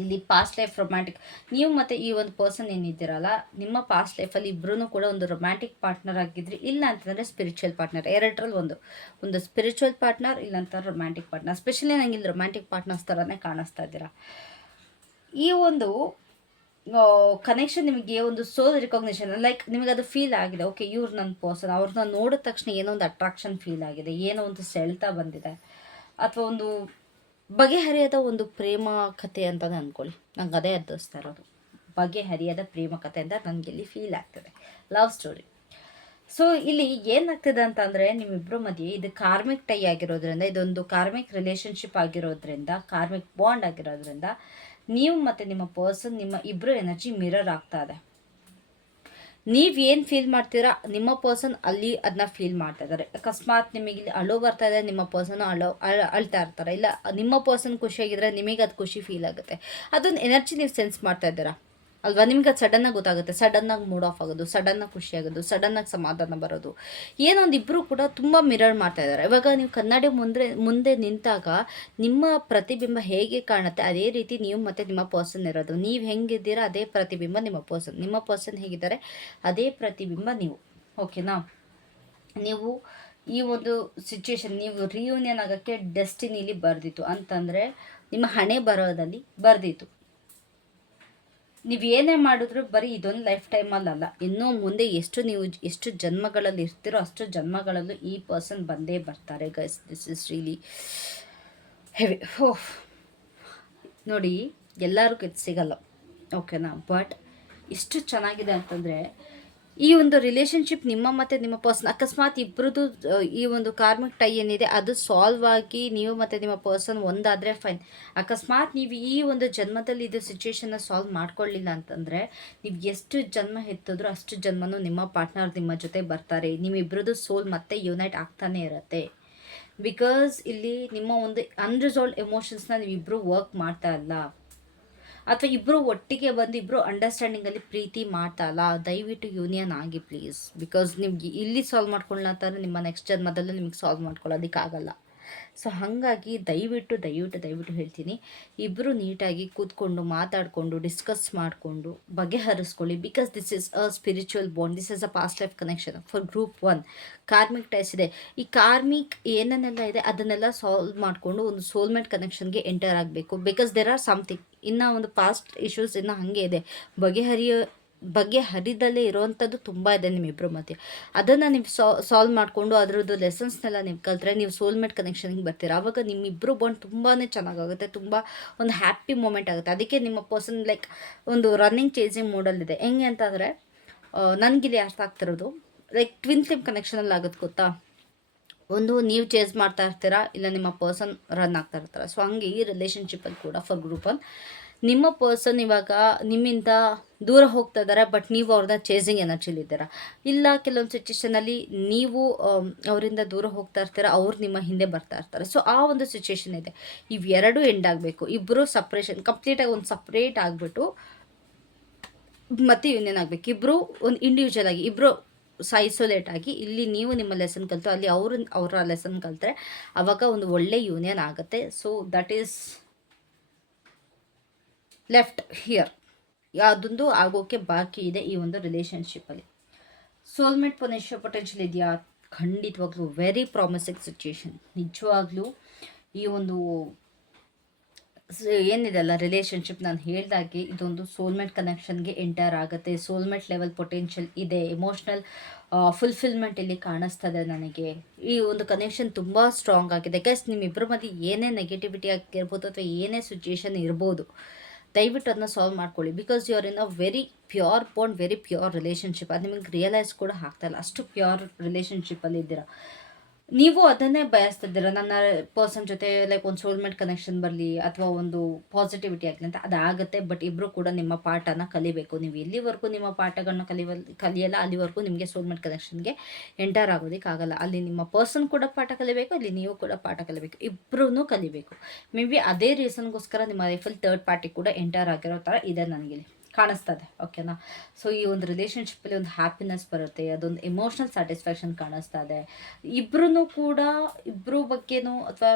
ಇಲ್ಲಿ ಪಾಸ್ಟ್ ಲೈಫ್ ರೊಮ್ಯಾಂಟಿಕ್ ನೀವು ಮತ್ತು ಈ ಒಂದು ಪರ್ಸನ್ ಏನಿದ್ದೀರಲ್ಲ, ನಿಮ್ಮ ಪಾಸ್ಟ್ ಲೈಫಲ್ಲಿ ಇಬ್ಬರೂ ಕೂಡ ಒಂದು ರೊಮ್ಯಾಂಟಿಕ್ ಪಾರ್ಟ್ನರ್ ಆಗಿದ್ರಿ, ಇಲ್ಲ ಅಂತಂದರೆ ಸ್ಪಿರಿಚುವಲ್ ಪಾರ್ಟ್ನರ್ ಎರಡರಲ್ಲಿ ಒಂದು ಒಂದು ಸ್ಪಿರಿಚುವಲ್ ಪಾರ್ಟ್ನರ್ ಇಲ್ಲಂತ ರೊಮ್ಯಾಂಟಿಕ್ ಪಾರ್ಟ್ನರ್ ಸ್ಪೆಷಲಿ ನಂಗೆ ಇಲ್ಲಿ ರೊಮ್ಯಾಂಟಿಕ್ ಪಾರ್ಟ್ನರ್ಸ್ ಥರನೇ ಕಾಣಿಸ್ತಾ ಇದ್ದೀರಾ. ಈ ಒಂದು ಕನೆಕ್ಷನ್ ನಿಮಗೆ ಒಂದು ಸೋಲ್ ರಿಕಾಗ್ನಿಷನ್ ಲೈಕ್ ನಿಮಗೆ ಅದು ಫೀಲ್ ಆಗಿದೆ ಓಕೆ ಇವ್ರು ನನ್ನ ಪರ್ಸನ್ ಅವ್ರನ್ನ ನೋಡಿದ ತಕ್ಷಣ ಏನೋ ಒಂದು ಅಟ್ರಾಕ್ಷನ್ ಫೀಲ್ ಆಗಿದೆ, ಏನೋ ಒಂದು ಸೆಳ್ತಾ ಬಂದಿದೆ, ಅಥವಾ ಒಂದು ಬಗೆಹರಿಯದ ಒಂದು ಪ್ರೇಮ ಕಥೆ ಅಂತ ಅಂದ್ಕೊಳ್ಳಿ ನಂಗೆ ಅದೇ ಅರ್ಧಿಸ್ತಾ ಇರೋದು. ಬಗೆಹರಿಯದ ಪ್ರೇಮ ಕಥೆ ಅಂತ ನನಗೆ ಇಲ್ಲಿ ಫೀಲ್ ಆಗ್ತದೆ. ಲವ್ ಸ್ಟೋರಿ ಸೊ ಇಲ್ಲಿ ಏನಾಗ್ತದೆ ಅಂತಂದರೆ ನಿಮ್ಮಿಬ್ಬರ ಮಧ್ಯೆ ಇದು ಕಾರ್ಮಿಕ್ ಟೈ ಆಗಿರೋದ್ರಿಂದ, ಇದೊಂದು ಕಾರ್ಮಿಕ್ ರಿಲೇಷನ್ಶಿಪ್ ಆಗಿರೋದ್ರಿಂದ ಕಾರ್ಮಿಕ್ ಬಾಂಡ್ ಆಗಿರೋದ್ರಿಂದ, ನೀವು ಮತ್ತು ನಿಮ್ಮ ಪರ್ಸನ್ ನಿಮ್ಮ ಇಬ್ಬರು ಎನರ್ಜಿ ಮಿರರ್ ಆಗ್ತಾ ಇದೆ. ನೀವು ಏನು ಫೀಲ್ ಮಾಡ್ತೀರಾ, ನಿಮ್ಮ ಪರ್ಸನ್ ಅಲ್ಲಿ ಅದನ್ನ ಫೀಲ್ ಮಾಡ್ತಾ ಇದ್ದಾರೆ ಅಕಸ್ಮಾತ್ ನಿಮಗೆ ಇಲ್ಲಿ ಅಳೋ ಬರ್ತಾ ಇದೆ, ನಿಮ್ಮ ಪರ್ಸನ್ ಅಳ್- ಅಳ್ತಾ ಇರ್ತಾರೆ. ಇಲ್ಲ, ನಿಮ್ಮ ಪರ್ಸನ್ ಖುಷಿಯಾಗಿದ್ರೆ ನಿಮಗೆ ಅದು ಖುಷಿ ಫೀಲ್ ಆಗುತ್ತೆ. ಅದೊಂದು ಎನರ್ಜಿ ನೀವು ಸೆನ್ಸ್ ಮಾಡ್ತಾ ಇದ್ದೀರಾ? ಅಲ್ವಾ? ನಿಮ್ಗೆ ಅದು ಸಡನ್ನಾಗಿ ಗೊತ್ತಾಗುತ್ತೆ. ಸಡನ್ನಾಗಿ ಮೂಡ್ ಆಫ್ ಆಗೋದು ಸಡನ್ನಾಗಿ ಖುಷಿ ಆಗೋದು ಸಡನ್ನಾಗಿ ಸಮಾಧಾನ ಬರೋದು. ಏನೊಂದು ಇಬ್ಬರು ಕೂಡ ತುಂಬ ಮಿರರ್ ಮಾಡ್ತಾ ಇದ್ದಾರೆ ಇವಾಗ ನೀವು ಕನ್ನಡಿ ಮುಂದೆ ಮುಂದೆ ನಿಂತಾಗ ನಿಮ್ಮ ಪ್ರತಿಬಿಂಬ ಹೇಗೆ ಕಾಣುತ್ತೆ? ಅದೇ ರೀತಿ ನೀವು ಮತ್ತು ನಿಮ್ಮ ಪರ್ಸನ್ ಇರೋದು. ನೀವು ಹೆಂಗಿದ್ದೀರಾ? ಅದೇ ಪ್ರತಿಬಿಂಬ ನಿಮ್ಮ ಪರ್ಸನ್ ನಿಮ್ಮ ಪರ್ಸನ್ ಹೇಗಿದ್ದಾರೆ? ಅದೇ ಪ್ರತಿಬಿಂಬ ನೀವು. ಓಕೆನಾ ನೀವು ಈ ಒಂದು ಸಿಚುವೇಶನ್ ನೀವು ರಿಯೂನಿಯನ್ ಆಗೋಕ್ಕೆ ಡೆಸ್ಟಿನಿಲಿ ಬರೆದಿತ್ತು. ಅಂತಂದರೆ ನಿಮ್ಮ ಹಣೆ ಬರೋದಲ್ಲಿ ಬರೆದಿತ್ತು. ನೀವು ಏನೇ ಮಾಡಿದ್ರು ಬರೀ ಇದೊಂದು ಲೈಫ್ ಟೈಮಲ್ಲಿ ಅಲ್ಲ. ಇನ್ನೂ ಮುಂದೆ ಎಷ್ಟು ನೀವು ಎಷ್ಟು ಜನ್ಮಗಳಲ್ಲಿ ಇರ್ತೀರೋ ಅಷ್ಟು ಜನ್ಮಗಳಲ್ಲೂ ಈ ಪರ್ಸನ್ ಬಂದೇ ಬರ್ತಾರೆ guys this is really heavy ಹೋ. ನೋಡಿ, ಎಲ್ಲರಿಗೂ ಇದು ಸಿಗಲ್ಲ. ಓಕೆನಾ ಬಟ್ ಇಷ್ಟು ಚೆನ್ನಾಗಿದೆ ಅಂತಂದರೆ ಈ ಒಂದು ರಿಲೇಶನ್ಶಿಪ್ ನಿಮ್ಮ ಮತ್ತು ನಿಮ್ಮ ಪರ್ಸನ್ ಅಕಸ್ಮಾತ್ ಇಬ್ಬರದ್ದು ಈ ಒಂದು ಕಾರ್ಮಿಕ್ ಟೈ ಏನಿದೆ, ಅದು ಸಾಲ್ವ್ ಆಗಿ ನೀವು ಮತ್ತು ನಿಮ್ಮ ಪರ್ಸನ್ ಒಂದಾದರೆ ಫೈನ್ ಅಕಸ್ಮಾತ್ ನೀವು ಈ ಒಂದು ಜನ್ಮದಲ್ಲಿ ಇದು ಸಿಚುವೇಶನ್ನ ಸಾಲ್ವ್ ಮಾಡ್ಕೊಳ್ಳಿಲ್ಲ ಅಂತಂದರೆ, ನೀವು ಎಷ್ಟು ಜನ್ಮ ಎತ್ತಿದ್ರೂ ಅಷ್ಟು ಜನ್ಮನೂ ನಿಮ್ಮ ಪಾರ್ಟ್ನರ್ ನಿಮ್ಮ ಜೊತೆ ಬರ್ತಾರೆ. ನಿಮ್ಮಿಬ್ಬರದ್ದು ಸೋಲ್ ಮತ್ತೆ ಯುನೈಟ್ ಆಗ್ತಾನೆ ಇರುತ್ತೆ. ಬಿಕಾಸ್ ಇಲ್ಲಿ ನಿಮ್ಮ ಒಂದು ಅನ್ರಿಸಾಲ್ವ್ ಎಮೋಷನ್ಸ್ನ ನೀವಿಬ್ಬರು ವರ್ಕ್ ಮಾಡ್ತಾ ಇಲ್ಲ. ಅಥವಾ ಇಬ್ಬರು ಒಟ್ಟಿಗೆ ಬಂದು ಇಬ್ಬರು ಅಂಡರ್ಸ್ಟ್ಯಾಂಡಿಂಗಲ್ಲಿ ಪ್ರೀತಿ ಮಾಡ್ತಾ ಇಲ್ಲ ದಯವಿಟ್ಟು ಯೂನಿಯನ್ ಆಗಿ ಪ್ಲೀಸ್ ಬಿಕಾಸ್ ನಿಮ್ಗೆ ಇಲ್ಲಿ ಸಾಲ್ವ್ ಮಾಡ್ಕೊಳ್ಳೋಂತಾರೆ ನಿಮ್ಮ ನೆಕ್ಸ್ಟ್ ಜನ್ಮದಲ್ಲೂ ನಿಮ್ಗೆ ಸಾಲ್ವ್ ಮಾಡ್ಕೊಳ್ಳೋದಕ್ಕಾಗಲ್ಲ. ಸೊ ಹಾಗಾಗಿ ದಯವಿಟ್ಟು ದಯವಿಟ್ಟು ದಯವಿಟ್ಟು ಹೇಳ್ತೀನಿ ಇಬ್ಬರು ನೀಟಾಗಿ ಕೂತ್ಕೊಂಡು ಮಾತಾಡಿಕೊಂಡು ಡಿಸ್ಕಸ್ ಮಾಡಿಕೊಂಡು, ಬಗೆಹರಿಸ್ಕೊಳ್ಳಿ. Because this is a spiritual bond this is a past life connection for group one karmic ties ಇದೆ. ಈ ಕಾರ್ಮಿಕ್ ಏನನ್ನೆಲ್ಲ ಇದೆ, ಅದನ್ನೆಲ್ಲ ಸಾಲ್ವ್ ಮಾಡಿಕೊಂಡು ಒಂದು ಸೋಲ್ಮೇಟ್ ಕನೆಕ್ಷನ್ಗೆ ಎಂಟರ್ ಆಗಬೇಕು. ಬಿಕಾಸ್ ದೇರ್ ಆರ್ ಸಮಥಿಂಗ್ ಇನ್ನು ಒಂದು ಪಾಸ್ಟ್ ಇಶ್ಯೂಸ್ ಇನ್ನು ಹಾಗೆ ಇದೆ. ಬಗೆಹರಿಯೋ ಬಗ್ಗೆ ಹರಿದಲ್ಲೇ ಇರುವಂಥದ್ದು ತುಂಬ ಇದೆ ನಿಮ್ಮಿಬ್ಬರ ಮಧ್ಯೆ. ಅದನ್ನು ನೀವು ಸಾಲ್ವ್ ಮಾಡಿಕೊಂಡು ಅದರದ್ದು ಲೆಸನ್ಸ್ನೆಲ್ಲ ನೀವು ಕಲ್ತ್ರೆ ನೀವು ಸೋಲ್ಮೇಟ್ ಕನೆಕ್ಷನ್ಗೆ ಬರ್ತೀರ. ಆವಾಗ ನಿಮ್ಮಿಬ್ಬರು ಬಾಂಡ್ ತುಂಬಾ ಚೆನ್ನಾಗಾಗುತ್ತೆ. ತುಂಬ ಒಂದು ಹ್ಯಾಪಿ ಮೂಮೆಂಟ್ ಆಗುತ್ತೆ. ಅದಕ್ಕೆ ನಿಮ್ಮ ಪರ್ಸನ್ ಲೈಕ್ ಒಂದು ರನ್ನಿಂಗ್ ಚೇಂಜಿಂಗ್ ಮೋಡಲ್ಲಿದೆ ಹೆಂಗೆ ಅಂತಂದರೆ ನನಗಿಲ್ಲಿ ಅರ್ಥ ಆಗ್ತಿರೋದು. ಲೈಕ್ ಟ್ವಿನ್ ಫ್ಲೇಮ್ ಕನೆಕ್ಷನಲ್ಲಿ ಆಗುತ್ತೆ ಗೊತ್ತಾ? ಒಂದು ನೀವು ಚೇಸ್ ಮಾಡ್ತಾ ಇರ್ತೀರಾ? ಇಲ್ಲ ನಿಮ್ಮ ಪರ್ಸನ್ ರನ್ ಆಗ್ತಾ ಇರ್ತಾರೆ? ಸೊ ಹಂಗೆ ಈ ರಿಲೇಷನ್ಶಿಪ್ಪಲ್ಲಿ ಕೂಡ ಫಾರ್ ಗ್ರೂಪಲ್ಲಿ ನಿಮ್ಮ ಪರ್ಸನ್ ಇವಾಗ ನಿಮ್ಮಿಂದ ದೂರ ಹೋಗ್ತಾ ಇದ್ದಾರೆ ಬಟ್ ನೀವು ಅವ್ರನ್ನ ಚೇಸಿಂಗ್ ಎನರ್ಜಿಲಿದ್ದೀರಾ ಇಲ್ಲ, ಕೆಲವೊಂದು ಸಿಚುವೇಷನಲ್ಲಿ ನೀವು ಅವರಿಂದ ದೂರ ಹೋಗ್ತಾ ಇರ್ತೀರ, ಅವ್ರು ನಿಮ್ಮ ಹಿಂದೆ ಬರ್ತಾ ಇರ್ತಾರೆ. ಸೊ ಆ ಒಂದು ಸಿಚುವೇಶನ್ ಇದೆ. ಇವೆರಡು ಎಂಡ್ ಆಗಬೇಕು. ಇಬ್ಬರು ಸಪ್ರೇಷನ್ ಕಂಪ್ಲೀಟಾಗಿ ಒಂದು ಸಪ್ರೇಟ್ ಆಗಿಬಿಟ್ಟು ಮತ್ತೆ ಯೂನಿಯನ್ ಆಗಬೇಕು? ಇಬ್ಬರು ಒಂದು ಇಂಡಿವಿಜುವಲ್ ಆಗಿ ಇಬ್ಬರು ಸೈಸೋಲೇಟ್ ಆಗಿ ಇಲ್ಲಿ ನೀವು ನಿಮ್ಮ ಲೆಸನ್ ಕಲಿತು, ಅಲ್ಲಿ ಅವರು ಅವರ ಲೆಸನ್ ಕಲಿತ್ರೆ ಅವಾಗ ಒಂದು ಒಳ್ಳೆ ಯೂನಿಯನ್ ಆಗುತ್ತೆ. So that is left here ಅದೊಂದು ಆಗೋಕ್ಕೆ ಬಾಕಿ ಇದೆ ಈ ಒಂದು ರಿಲೇಷನ್ಶಿಪ್ಪಲ್ಲಿ ಸೋಲ್ಮೇಟ್ ಪೊನೆಷ ಪೊಟೆನ್ಷಿಯಲ್ ಇದೆಯಾ? ಖಂಡಿತವಾಗ್ಲೂ ವೆರಿ ಪ್ರಾಮಿಸಿಂಗ್ ಸಿಚುಯೇಷನ್ ನಿಜವಾಗ್ಲೂ ಈ ಒಂದು ಏನಿದೆ ಅಲ್ಲ ರಿಲೇಷನ್ಶಿಪ್ ನಾನು ಹೇಳ್ದಾಗೆ ಇದೊಂದು ಸೋಲ್ಮೇಟ್ ಕನೆಕ್ಷನ್ಗೆ ಎಂಟರ್ ಆಗುತ್ತೆ. ಸೋಲ್ಮೇಟ್ ಲೆವೆಲ್ ಪೊಟೆನ್ಷಿಯಲ್ ಇದೆ. ಎಮೋಷ್ನಲ್ ಫುಲ್ಫಿಲ್ಮೆಂಟ್ ಇಲ್ಲಿ ಕಾಣಿಸ್ತದೆ ನನಗೆ. ಈ ಒಂದು ಕನೆಕ್ಷನ್ ತುಂಬ ಸ್ಟ್ರಾಂಗ್ ಆಗಿದೆ. ಗೈಸ್ ನಿಮ್ಮಿಬ್ಬರ ಮಧ್ಯೆ ಏನೇ ನೆಗೆಟಿವಿಟಿ ಆಗಿರ್ಬೋದು ಅಥವಾ ಏನೇ ಸಿಚುಯೇಷನ್ ಇರ್ಬೋದು, ದಯವಿಟ್ಟು ಅದನ್ನ ಸಾಲ್ವ್ ಮಾಡ್ಕೊಳ್ಳಿ. Because you are in a very pure bond very pure relationship ಅದು ನಿಮಗೆ ರಿಯಲೈಸ್ ಕೂಡ ಆಗ್ತಾಯಿಲ್ಲ ಅಷ್ಟು ಪ್ಯೂರ್ ರಿಲೇಷನ್ಶಿಪ್ಪಲ್ಲಿ ಇದ್ದೀರಾ. ನೀವು ಅದನ್ನೇ ಬಯಸ್ತಿದ್ದೀರ? ನನ್ನ ಪರ್ಸನ್ ಜೊತೆ ಲೈಕ್ ಒಂದು ಸೋಲ್ಮೇಟ್ ಕನೆಕ್ಷನ್ ಬರಲಿ ಅಥವಾ ಒಂದು ಪಾಸಿಟಿವಿಟಿ ಆಗಲಿ ಅಂತ? ಅದಾಗುತ್ತೆ ಬಟ್ ಇಬ್ಬರು ಕೂಡ ನಿಮ್ಮ ಪಾಠನ ಕಲಿಬೇಕು. ನೀವು ಇಲ್ಲಿವರೆಗೂ ನಿಮ್ಮ ಪಾಠಗಳನ್ನ ಕಲಿವಲ್, ಕಲಿಯಲ್ಲ, ಅಲ್ಲಿವರೆಗೂ ನಿಮಗೆ ಸೋಲ್ಮೇಟ್ ಕನೆಕ್ಷನ್ಗೆ ಎಂಟರ್ ಆಗೋದಕ್ಕೆ ಆಗಲ್ಲ ಅಲ್ಲಿ ನಿಮ್ಮ ಪರ್ಸನ್ ಕೂಡ ಪಾಠ ಕಲಿಬೇಕು, ಅಲ್ಲಿ ನೀವು ಕೂಡ ಪಾಠ ಕಲಿಬೇಕು. ಇಬ್ಬರೂ ಕಲಿಬೇಕು. ಮೇ ಬಿ ಅದೇ ರೀಸನ್ಗೋಸ್ಕರ ನಿಮ್ಮ ಲೈಫಲ್ಲಿ ತರ್ಡ್ ಪಾರ್ಟಿ ಕೂಡ ಎಂಟರ್ ಆಗಿರೋ ಥರ ಇದೆ ನನಗೆ ಕಾಣಿಸ್ತದೆ ಓಕೆನಾ ಸೊ ಈ ಒಂದು ರಿಲೇಷನ್ಶಿಪ್ಪಲ್ಲಿ ಒಂದು ಹ್ಯಾಪಿನೆಸ್ ಬರುತ್ತೆ, ಅದೊಂದು ಎಮೋಷ್ನಲ್ ಸ್ಯಾಟಿಸ್ಫ್ಯಾಕ್ಷನ್ ಕಾಣಿಸ್ತಾ ಇದೆ ಇಬ್ಬರೂ ಕೂಡ ಇಬ್ಬರು ಬಗ್ಗೆನೂ ಅಥವಾ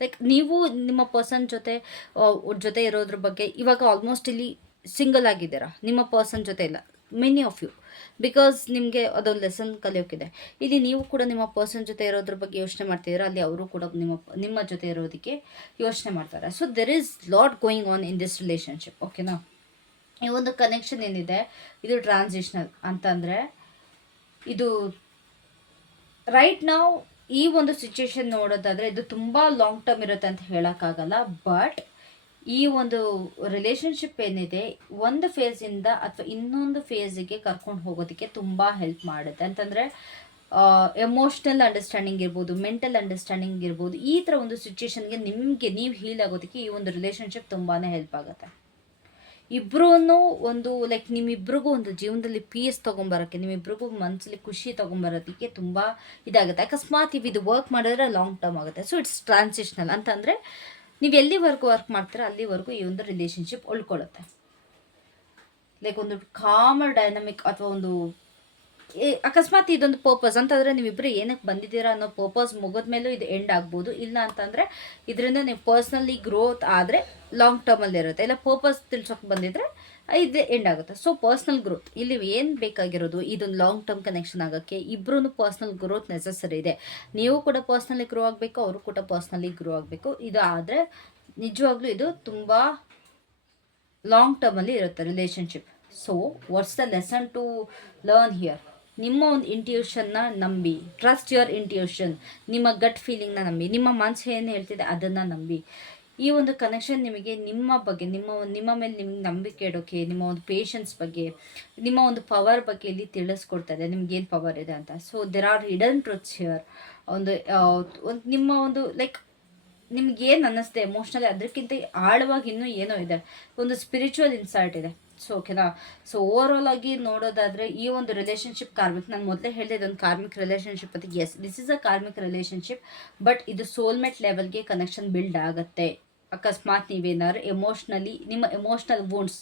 ಲೈಕ್ ನೀವು ನಿಮ್ಮ ಪರ್ಸನ್ ಜೊತೆ ಜೊತೆ ಇರೋದ್ರ ಬಗ್ಗೆ ಇವಾಗ ಆಲ್ಮೋಸ್ಟ್ ಇಲ್ಲಿ ಸಿಂಗಲ್ ಆಗಿದ್ದೀರಾ? ನಿಮ್ಮ ಪರ್ಸನ್ ಜೊತೆ ಇಲ್ಲ ಮೆನಿ ಆಫ್ ಯು ಬಿಕಾಸ್ ನಿಮಗೆ ಅದೊಂದು ಲೆಸನ್ ಕಲಿಯೋಕ್ಕಿದೆ ಇಲ್ಲಿ ನೀವು ಕೂಡ ನಿಮ್ಮ ಪರ್ಸನ್ ಜೊತೆ ಇರೋದ್ರ ಬಗ್ಗೆ ಯೋಚನೆ ಮಾಡ್ತಿದ್ದೀರಾ? ಅಲ್ಲಿ ಅವರು ಕೂಡ ನಿಮ್ಮ ನಿಮ್ಮ ಜೊತೆ ಇರೋದಕ್ಕೆ ಯೋಚನೆ ಮಾಡ್ತಾರೆ. So there is lot going on in this relationship ಓಕೆನಾ ಈ ಒಂದು ಕನೆಕ್ಷನ್ ಏನಿದೆ, ಇದು ಟ್ರಾನ್ಸಿಷನಲ್ ಅಂತಂದರೆ, ಇದು ರೈಟ್ ನಾವು ಈ ಒಂದು ಸಿಚುವೇಶನ್ ನೋಡೋದಾದರೆ ಇದು ತುಂಬ ಲಾಂಗ್ ಟರ್ಮ್ ಇರುತ್ತೆ ಅಂತ ಹೇಳೋಕ್ಕಾಗಲ್ಲ ಬಟ್ ಈ ಒಂದು ರಿಲೇಶನ್ಶಿಪ್ ಏನಿದೆ, ಒಂದು ಫೇಸಿಂದ ಅಥವಾ ಇನ್ನೊಂದು ಫೇಸಿಗೆ ಕರ್ಕೊಂಡು ಹೋಗೋದಕ್ಕೆ ತುಂಬ ಹೆಲ್ಪ್ ಮಾಡುತ್ತೆ. ಅಂತಂದರೆ ಎಮೋಷ್ನಲ್ ಅಂಡರ್ಸ್ಟ್ಯಾಂಡಿಂಗ್ ಇರ್ಬೋದು ಮೆಂಟಲ್ ಅಂಡರ್ಸ್ಟ್ಯಾಂಡಿಂಗ್ ಇರ್ಬೋದು, ಈ ಥರ ಒಂದು ಸಿಚುವೇಶನ್ಗೆ ನಿಮಗೆ ನೀವು ಹೀಲ್ ಆಗೋದಕ್ಕೆ ಈ ಒಂದು ರಿಲೇಷನ್ಶಿಪ್ ತುಂಬಾ ಹೆಲ್ಪ್ ಆಗುತ್ತೆ. ಇಬ್ಬರೂ ಒಂದು ಲೈಕ್ ನಿಮ್ಮಿಬ್ರಿಗೂ ಒಂದು ಜೀವನದಲ್ಲಿ ಪೀಸ್ ತೊಗೊಂಬರೋಕ್ಕೆ, ನಿಮ್ಮಿಬ್ರಿಗೂ ಮನಸ್ಸಲ್ಲಿ ಖುಷಿ ತೊಗೊಂಬರೋದಕ್ಕೆ ತುಂಬ ಇದಾಗುತ್ತೆ. ಅಕಸ್ಮಾತ್ ಇವು ಇದು ವರ್ಕ್ ಮಾಡಿದ್ರೆ ಲಾಂಗ್ ಟರ್ಮ್ ಆಗುತ್ತೆ. ಸೊ ಇಟ್ಸ್ ಟ್ರಾನ್ಸಿಷನಲ್ ಅಂತಂದರೆ ನೀವು ಎಲ್ಲಿವರೆಗೂ ವರ್ಕ್ ಮಾಡ್ತೀರಾ, ಅಲ್ಲಿವರೆಗೂ ಈ ಒಂದು ರಿಲೇಷನ್ಶಿಪ್ ಉಳ್ಕೊಳ್ಳುತ್ತೆ. ಲೈಕ್ ಒಂದು ಕಾಮರ್ ಡೈನಮಿಕ್ ಅಥವಾ ಒಂದು ಅಕಸ್ಮಾತ್ ಇದೊಂದು ಪರ್ಪಸ್ ಅಂತಂದರೆ ನೀವಿಬ್ಬರು ಏನಕ್ಕೆ ಬಂದಿದ್ದೀರಾ ಅನ್ನೋ ಪರ್ಪಸ್ ಮುಗಿದ ಮೇಲೂ ಇದು ಎಂಡ್ ಆಗ್ಬೋದು. ಇಲ್ಲ ಅಂತಂದರೆ ಇದರಿಂದ ನೀವು ಪರ್ಸ್ನಲಿ ಗ್ರೋತ್ ಆದರೆ ಲಾಂಗ್ ಟರ್ಮಲ್ಲಿ ಇರುತ್ತೆ. ಇಲ್ಲ ಪರ್ಪಸ್ ತಿಳ್ಸೋಕೆ ಬಂದಿದ್ರೆ ಇದು ಎಂಡ್ ಆಗುತ್ತೆ. ಸೊ ಪರ್ಸ್ನಲ್ ಗ್ರೋತ್ ಇಲ್ಲಿ ಏನು ಬೇಕಾಗಿರೋದು? ಇದೊಂದು ಲಾಂಗ್ ಟರ್ಮ್ ಕನೆಕ್ಷನ್ ಆಗೋಕ್ಕೆ ಇಬ್ಬರೂ ಪರ್ಸ್ನಲ್ ಗ್ರೋತ್ ನೆಸಸರಿ ಇದೆ. ನೀವು ಕೂಡ ಪರ್ಸ್ನಲಿ ಗ್ರೋ ಆಗಬೇಕು, ಅವರು ಕೂಡ ಪರ್ಸ್ನಲಿ ಗ್ರೋ ಆಗಬೇಕು. ಇದು ಆದರೆ ನಿಜವಾಗ್ಲೂ ಇದು ತುಂಬ ಲಾಂಗ್ ಟರ್ಮಲ್ಲಿ ಇರುತ್ತೆ relationship so what's the lesson to learn here ನಿಮ್ಮ ಒಂದು ಇಂಟ್ಯೂಷನ್ನ ನಂಬಿ. ಟ್ರಸ್ಟ್ ಯುವರ್ ಇಂಟ್ಯೂಷನ್ ನಿಮ್ಮ ಗಟ್ ಫೀಲಿಂಗ್ನ ನಂಬಿ. ನಿಮ್ಮ ಮನಸ್ಸು ಏನು ಹೇಳ್ತಿದೆ ಅದನ್ನು ನಂಬಿ. ಈ ಒಂದು ಕನೆಕ್ಷನ್ ನಿಮಗೆ ನಿಮ್ಮ ಬಗ್ಗೆ, ನಿಮ್ಮ ನಿಮ್ಮ ಮೇಲೆ ನಿಮಗೆ ನಂಬಿಕೆ ಇಡೋಕೆ, ನಿಮ್ಮ ಒಂದು ಪೇಷನ್ಸ್ ಬಗ್ಗೆ, ನಿಮ್ಮ ಒಂದು ಪವರ್ ಬಗ್ಗೆ ಇಲ್ಲಿ ತಿಳಿಸ್ಕೊಡ್ತಾ ಇದೆ ನಿಮ್ಗೆ ಏನು ಪವರ್ ಇದೆ ಅಂತ. So there are hidden truths here ಒಂದು ಒಂದು ನಿಮ್ಮ ಒಂದು ಲೈಕ್ ನಿಮ್ಗೆ ಏನು ಅನ್ನಿಸ್ತೆ ಎಮೋಷ್ನಲಿ ಅದಕ್ಕಿಂತ ಆಳವಾಗಿ ಇನ್ನೂ ಏನೋ ಇದೆ. ಒಂದು ಸ್ಪಿರಿಚುವಲ್ ಇನ್ಸೈಟ್ ಇದೆ. ಸೊ ಓಕೆನಾ ಸೊ ಓವರ್ ಆಲ್ ಆಗಿ ನೋಡೋದಾದ್ರೆ ಈ ಒಂದು ರಿಲೇಷನ್ಶಿಪ್ ಕಾರ್ಮಿಕ್ ನಾನು ಮೊದಲೇ ಹೇಳಿದೆ ಇದೊಂದು ಕಾರ್ಮಿಕ್ ರಿಲೇಷನ್ಶಿಪ್ ಅಂತ yes this is a karmic relationship but ಇದು ಸೋಲ್ಮೇಟ್ ಲೆವೆಲ್ಗೆ ಕನೆಕ್ಷನ್ ಬಿಲ್ಡ್ ಆಗುತ್ತೆ. ಅಕಸ್ಮಾತ್ ನೀವೇನಾದ್ರು ಎಮೋಷ್ನಲಿ ನಿಮ್ಮ ಎಮೋಷ್ನಲ್ ವೂಂಡ್ಸ್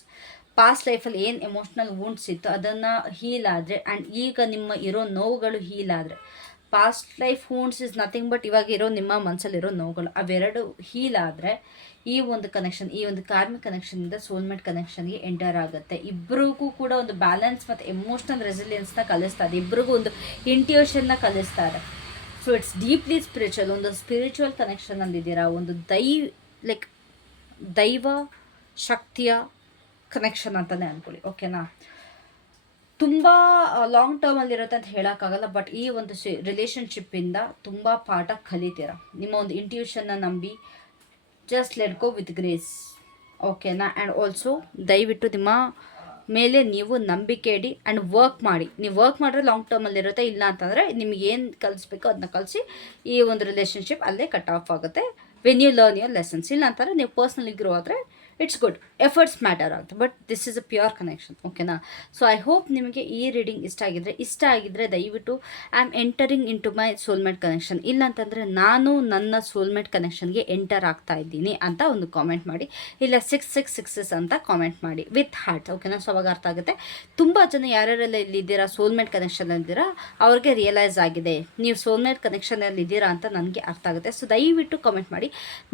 ಪಾಸ್ಟ್ ಲೈಫಲ್ಲಿ ಏನು ಎಮೋಷ್ನಲ್ ವೂಂಡ್ಸ್ ಇತ್ತು ಅದನ್ನು ಹೀಲ್ ಆದರೆ ಆ್ಯಂಡ್ ಈಗ ನಿಮ್ಮ ಇರೋ ನೋವುಗಳು ಹೀಲ್ ಆದರೆ past life wounds is nothing but ಇವಾಗ ಇರೋ ನಿಮ್ಮ ಮನಸ್ಸಲ್ಲಿರೋ ನೋವುಗಳು, ಅವೆರಡು ಹೀಲ್ ಆದರೆ ಈ ಒಂದು ಕನೆಕ್ಷನ್ ಈ ಒಂದು ಕಾರ್ಮಿಕ ಕನೆಕ್ಷನಿಂದ ಸೋಲ್ಮೇಟ್ ಕನೆಕ್ಷನ್ಗೆ ಎಂಟರ್ ಆಗುತ್ತೆ. ಇಬ್ಬರಿಗೂ ಕೂಡ ಒಂದು ಬ್ಯಾಲೆನ್ಸ್ ಮತ್ತು ಎಮೋಷ್ನಲ್ ರೆಸಿಲಿಯನ್ಸ್ನ ಕಲಿಸ್ತಾ ಇದೆ. ಇಬ್ಬರಿಗೂ ಒಂದು ಇಂಟ್ಯೂಷನ್ನ ಕಲಿಸ್ತಾರೆ ಸೊ ಇಟ್ಸ್ ಡೀಪ್ಲಿ ಸ್ಪಿರಿಚುವಲ್ ಒಂದು ಸ್ಪಿರಿಚುವಲ್ ಕನೆಕ್ಷನಲ್ಲಿದ್ದೀರಾ ಒಂದು ದೈ ಲೈಕ್ ದೈವ ಶಕ್ತಿಯ ಕನೆಕ್ಷನ್ ಅಂತಲೇ ಅಂದ್ಕೊಳ್ಳಿ ಓಕೆನಾ ತುಂಬ ಲಾಂಗ್ ಟರ್ಮಲ್ಲಿರುತ್ತೆ ಅಂತ ಹೇಳೋಕ್ಕಾಗಲ್ಲ ಬಟ್ ಈ ಒಂದು ಸಿ ರಿಲೇಷನ್ಶಿಪ್ಪಿಂದ ತುಂಬ ಪಾಠ ಕಲಿತೀರ? ನಿಮ್ಮ ಒಂದು ಇಂಟ್ಯೂಷನ್ನ ನಂಬಿ just let go with grace ಓಕೆನಾ ಆ್ಯಂಡ್ ಆಲ್ಸೋ ದಯವಿಟ್ಟು ನಿಮ್ಮ ಮೇಲೆ ನೀವು ನಂಬಿಕೆ ಇಡಿ ಆ್ಯಂಡ್ ವರ್ಕ್ ಮಾಡಿ. ನೀವು ವರ್ಕ್ ಮಾಡಿದ್ರೆ ಲಾಂಗ್ ಟರ್ಮಲ್ಲಿರುತ್ತೆ ಇಲ್ಲ ಅಂತಂದರೆ ನಿಮ್ಗೆ ಏನು ಕಲಿಸ್ಬೇಕೋ ಅದನ್ನ ಕಲಿಸಿ ಈ ಒಂದು ರಿಲೇಷನ್ಶಿಪ್ ಅಲ್ಲೇ ಕಟ್ ಆಫ್ ಆಗುತ್ತೆ. When you learn your lessons ಇಲ್ಲ ಅಂತಂದರೆ ನೀವು ಪರ್ಸ್ನಲಿ ಗ್ರೋ ಆದರೆ ಇಟ್ಸ್ ಗುಡ್ ಎಫರ್ಟ್ಸ್ ಮ್ಯಾಟರ್ ಆಗುತ್ತೆ but this is a pure connection ಓಕೆನಾ ಸೊ ಐ ಹೋಪ್ ನಿಮಗೆ ಈ ರೀಡಿಂಗ್ ಇಷ್ಟ ಆಗಿದ್ರೆ ಇಷ್ಟ ಆಗಿದ್ರೆ ದಯವಿಟ್ಟು I am entering into my soulmate connection ಇಲ್ಲ ಅಂತಂದರೆ ನಾನು ನನ್ನ ಸೋಲ್ಮೇಟ್ ಕನೆಕ್ಷನ್ಗೆ ಎಂಟರ್ ಆಗ್ತಾ ಇದ್ದೀನಿ ಅಂತ ಒಂದು ಕಾಮೆಂಟ್ ಮಾಡಿ. ಇಲ್ಲ ಸಿಕ್ಸ್ ಸಿಕ್ಸ್ ಸಿಕ್ಸಸ್ ಅಂತ ಕಾಮೆಂಟ್ ಮಾಡಿ. ವಿತ್ ಹಾರ್ಟ್ ಓಕೆನಾ ಸೊ ಅವಾಗ ಅರ್ಥ ಆಗುತ್ತೆ. ತುಂಬ ಜನ ಯಾರ್ಯಾರೆಲ್ಲ ಇಲ್ಲಿದ್ದೀರಾ ಸೋಲ್ಮೇಟ್ ಕನೆಕ್ಷನ್ ಇದ್ದೀರಾ, ಅವ್ರಿಗೆ ರಿಯಲೈಸ್ ಆಗಿದೆ. ನೀವು ಸೋಲ್ಮೇಟ್ ಕನೆಕ್ಷನಲ್ಲಿ ಇದ್ದೀರಾ ಅಂತ ನನಗೆ ಅರ್ಥ ಆಗುತ್ತೆ. ಸೊ ದಯವಿಟ್ಟು ಕಾಮೆಂಟ್ ಮಾಡಿ.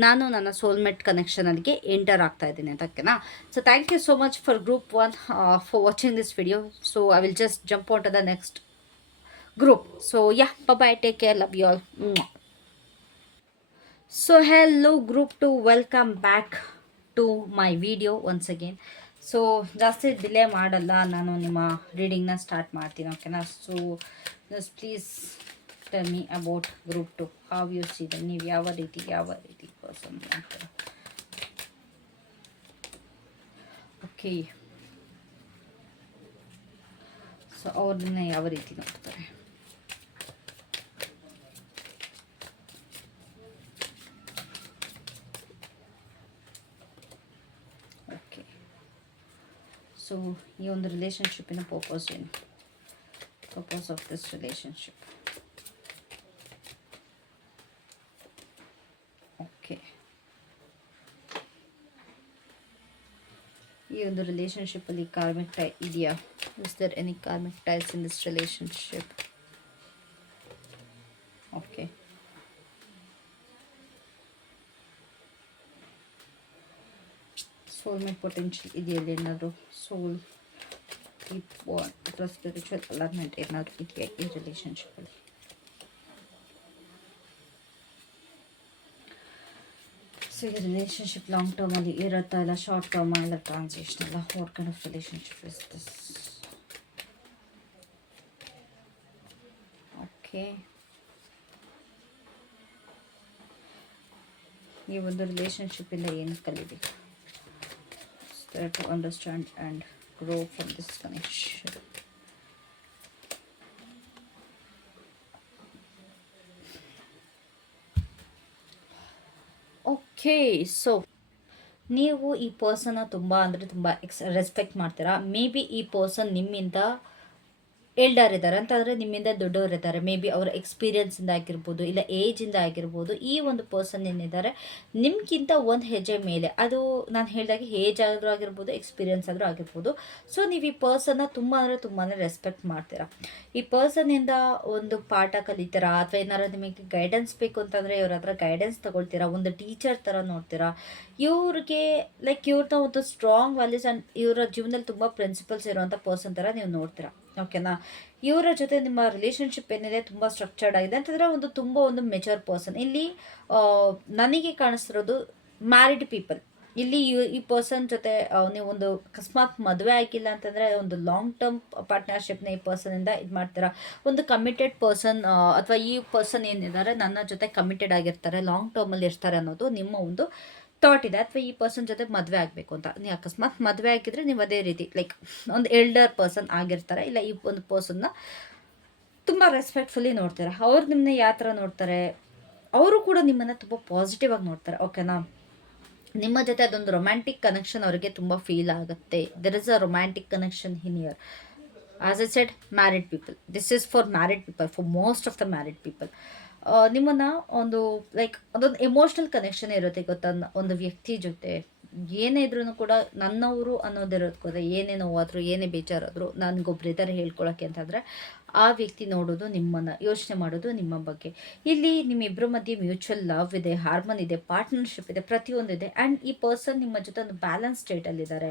ನಾನು ನನ್ನ ಸೋಲ್ಮೇಟ್ ಕನೆಕ್ಷನಲ್ಲಿಗೆ ಎಂಟರ್ ಆಗ್ತಾ ಇದ್ದೀನಿ ಅಂತ ಓಕೆನಾ so thank you so much for group one for watching this video so I will just jump out the next group so yeah bye take care love you all. Mwah. Group two welcome 2 to my video once again so ಜಾಸ್ತಿ delay ಮಾಡಲ್ಲ. ನಾನು ನಿಮ್ಮ ರೀಡಿಂಗ್ನ start ಮಾಡ್ತೀನಿ ಓಕೆನಾ so please tell me about group two how you see ನೀವು ಯಾವ ರೀತಿ ಯಾವ ರೀತಿ ಪರ್ಸನ್ ಮಾಡ್ತೀರ ಓಕೆ ಸೊ ಅವ್ರನ್ನ ಯಾವ ರೀತಿ ನೋಡ್ತಾರೆ ಓಕೆ ಸೊ ಈ ಒಂದು ರಿಲೇಷನ್ಶಿಪ್ಪಿನ ಪರ್ಪಸ್ ಏನು purpose of this relationship okay ಈ ಒಂದು ರಿಲೇಷನ್ಶಿಪ್ಪಲ್ಲಿ ಕಾರ್ಮಿಕ್ ಟೈ ಇದೆಯಾ? Is there any karmic ties in this relationship okay soulmate potential ಇದೆಯಲ್ಲ ಏನಾದರೂ? ಸೋಲ್ ಈ ಅಥವಾ ಸ್ಪಿರಿಚುವಲ್ ಅಲರ್ಮೆಂಟ್ ಏನಾದರೂ ಇದೆಯಾ ಈ ರಿಲೇಷನ್ಶಿಪ್ಪಲ್ಲಿ ಸೊ ಈ ರಿಲೇಷನ್ಶಿಪ್ ಲಾಂಗ್ ಟರ್ಮಲ್ಲಿ ಇರುತ್ತಾ ಇಲ್ಲ ಶಾರ್ಟ್ ಟರ್ಮ್ ಇಲ್ಲ ಟ್ರಾನ್ಸಿಷನ್ ಇಲ್ಲ what kind of relationship is this okay ಈ ಒಂದು ರಿಲೇಷನ್ಶಿಪ್ಪಿಂದ ಏನು ಕಲಿಬೇಕು to understand and grow from this connection. Okay so ನೀವು ಈ ಪರ್ಸನ್ನ ತುಂಬ ಅಂದರೆ ತುಂಬ ಎಕ್ಸ್ ರೆಸ್ಪೆಕ್ಟ್ ಮಾಡ್ತೀರಾ? ಮೇ ಬಿ ಈ ಪರ್ಸನ್ ನಿಮ್ಮಿಂದ ಎಲ್ಡರ್ ಇದ್ದಾರೆ. ಅಂತಂದರೆ ನಿಮ್ಮಿಂದ ದೊಡ್ಡವರು ಇದ್ದಾರೆ. ಮೇ ಬಿ ಅವರ ಎಕ್ಸ್ಪೀರಿಯನ್ಸಿಂದ ಆಗಿರ್ಬೋದು, ಇಲ್ಲ ಏಜಿಂದ ಆಗಿರ್ಬೋದು, ಈ ಒಂದು ಪರ್ಸನ್ ಏನಿದ್ದಾರೆ, ನಿಮ್ಗಿಂತ ಒಂದು ಹೆಜ್ಜೆ ಮೇಲೆ, ಅದು ನಾನು ಹೇಳಿದಾಗ ಏಜ್ ಆದರೂ ಆಗಿರ್ಬೋದು ಎಕ್ಸ್ಪೀರಿಯನ್ಸ್ ಆದರೂ ಆಗಿರ್ಬೋದು. ಸೊ ನೀವು ಈ ಪರ್ಸನ್ನ ತುಂಬ ಅಂದರೆ ತುಂಬಾ ರೆಸ್ಪೆಕ್ಟ್ ಮಾಡ್ತೀರಾ. ಈ ಪರ್ಸನ್ನಿಂದ ಒಂದು ಪಾಠ ಕಲಿತೀರಾ, ಅಥವಾ ಏನಾರು ನಿಮಗೆ ಗೈಡೆನ್ಸ್ ಬೇಕು ಅಂತಂದರೆ ಇವ್ರ ಹತ್ರ ಗೈಡೆನ್ಸ್ ತಗೊಳ್ತೀರಾ, ಒಂದು ಟೀಚರ್ ಥರ ನೋಡ್ತೀರಾ ಇವ್ರಿಗೆ ಲೈಕ್ ಇವ್ರದ್ದು ಒಂದು ಸ್ಟ್ರಾಂಗ್ ವ್ಯಾಲ್ಯೂಸ್ ಆ್ಯಂಡ್ ಇವರ ಜೀವನದಲ್ಲಿ ತುಂಬ ಪ್ರಿನ್ಸಿಪಲ್ಸ್ ಇರುವಂಥ ಪರ್ಸನ್ ಥರ ನೀವು ನೋಡ್ತೀರಾ. ಓಕೆನಾ ಇವರ ಜೊತೆ ನಿಮ್ಮ ರಿಲೇಷನ್ಶಿಪ್ ಏನಿದೆ ತುಂಬ ಸ್ಟ್ರಕ್ಚರ್ಡ್ ಆಗಿದೆ ಅಂತಂದರೆ ಒಂದು ತುಂಬ ಒಂದು ಮೆಚೂರ್ ಪರ್ಸನ್ ಇಲ್ಲಿ ನನಗೆ ಕಾಣಿಸ್ತಿರೋದು ಮ್ಯಾರಿಡ್ ಪೀಪಲ್ ಇಲ್ಲಿ ಈ ಪರ್ಸನ್ ಜೊತೆ ನೀವೊಂದು ಅಕಸ್ಮಾತ್ ಮದುವೆ ಆಗಿಲ್ಲ ಅಂತಂದರೆ ಒಂದು ಲಾಂಗ್ ಟರ್ಮ್ ಪಾರ್ಟ್ನರ್ಶಿಪ್ನ ಈ ಪರ್ಸನಿಂದ ಇದು ಮಾಡ್ತೀರಾ. ಒಂದು ಕಮಿಟೆಡ್ ಪರ್ಸನ್ ಅಥವಾ ಈ ಪರ್ಸನ್ ಏನಿದ್ದಾರೆ, ನನ್ನ ಜೊತೆ ಕಮಿಟೆಡ್ ಆಗಿರ್ತಾರೆ ಲಾಂಗ್ ಟರ್ಮಲ್ಲಿ ಇರ್ತಾರೆ ಅನ್ನೋದು ನಿಮ್ಮ ಒಂದು ಥಾಟ್ ಇದೆ, ಅಥವಾ ಈ ಪರ್ಸನ್ ಜೊತೆ ಮದುವೆ ಆಗಬೇಕು ಅಂತ. ನೀವು ಅಕಸ್ಮಾತ್ ಮದುವೆ ಆಗಿದ್ರೆ ನೀವು ಅದೇ ರೀತಿ ಲೈಕ್ ಒಂದು ಎಲ್ಡರ್ ಪರ್ಸನ್ ಆಗಿರ್ತಾರೆ, ಇಲ್ಲ ಈ ಒಂದು ಪರ್ಸನ್ನ ತುಂಬ ರೆಸ್ಪೆಕ್ಟ್ಫುಲ್ಲಿ ನೋಡ್ತಾರೆ. ಅವ್ರು ನಿಮ್ಮನ್ನ ಯಾವ ಥರ ನೋಡ್ತಾರೆ? ಅವರು ಕೂಡ ನಿಮ್ಮನ್ನು ತುಂಬ ಪಾಸಿಟಿವ್ ಆಗಿ ನೋಡ್ತಾರೆ ಓಕೆನಾ ನಿಮ್ಮ ಜೊತೆ ಅದೊಂದು ರೊಮ್ಯಾಂಟಿಕ್ ಕನೆಕ್ಷನ್ ಅವರಿಗೆ ತುಂಬ ಫೀಲ್ ಆಗುತ್ತೆ. There is a romantic connection in here as I said married people this is for married people for most of the married people ನಿಮ್ಮನ್ನು ಒಂದು ಲೈಕ್ ಅದೊಂದು ಎಮೋಷ್ನಲ್ ಕನೆಕ್ಷನ್ ಇರುತ್ತೆ ಗೊತ್ತಾ? ಒಂದು ವ್ಯಕ್ತಿ ಜೊತೆ. ಏನೇ ಇದ್ರೂ ಕೂಡ ನನ್ನವರು ಅನ್ನೋದಿರೋದು ಗೊತ್ತಾ ಏನೇ ನೋವಾದರೂ, ಏನೇ ಬೇಜಾರಾದರೂ ನನಗೊಬ್ರು ಇದ್ದಾರೆ ಹೇಳ್ಕೊಳಕ್ಕೆ ಅಂತಂದರೆ ಆ ವ್ಯಕ್ತಿ ನೋಡೋದು ನಿಮ್ಮನ್ನು, ಯೋಚನೆ ಮಾಡೋದು ನಿಮ್ಮ ಬಗ್ಗೆ. ಇಲ್ಲಿ ನಿಮ್ಮಿಬ್ಬರ ಮಧ್ಯೆ ಮ್ಯೂಚುವಲ್ ಲವ್ ಇದೆ ಹಾರ್ಮೋನ್ ಇದೆ ಪಾರ್ಟ್ನರ್ಶಿಪ್ ಇದೆ, ಪ್ರತಿಯೊಂದು ಇದೆ. ಆ್ಯಂಡ್ ಈ ಪರ್ಸನ್ ನಿಮ್ಮ ಜೊತೆ ಒಂದು ಬ್ಯಾಲೆನ್ಸ್ ಸ್ಟೇಟಲ್ಲಿದ್ದಾರೆ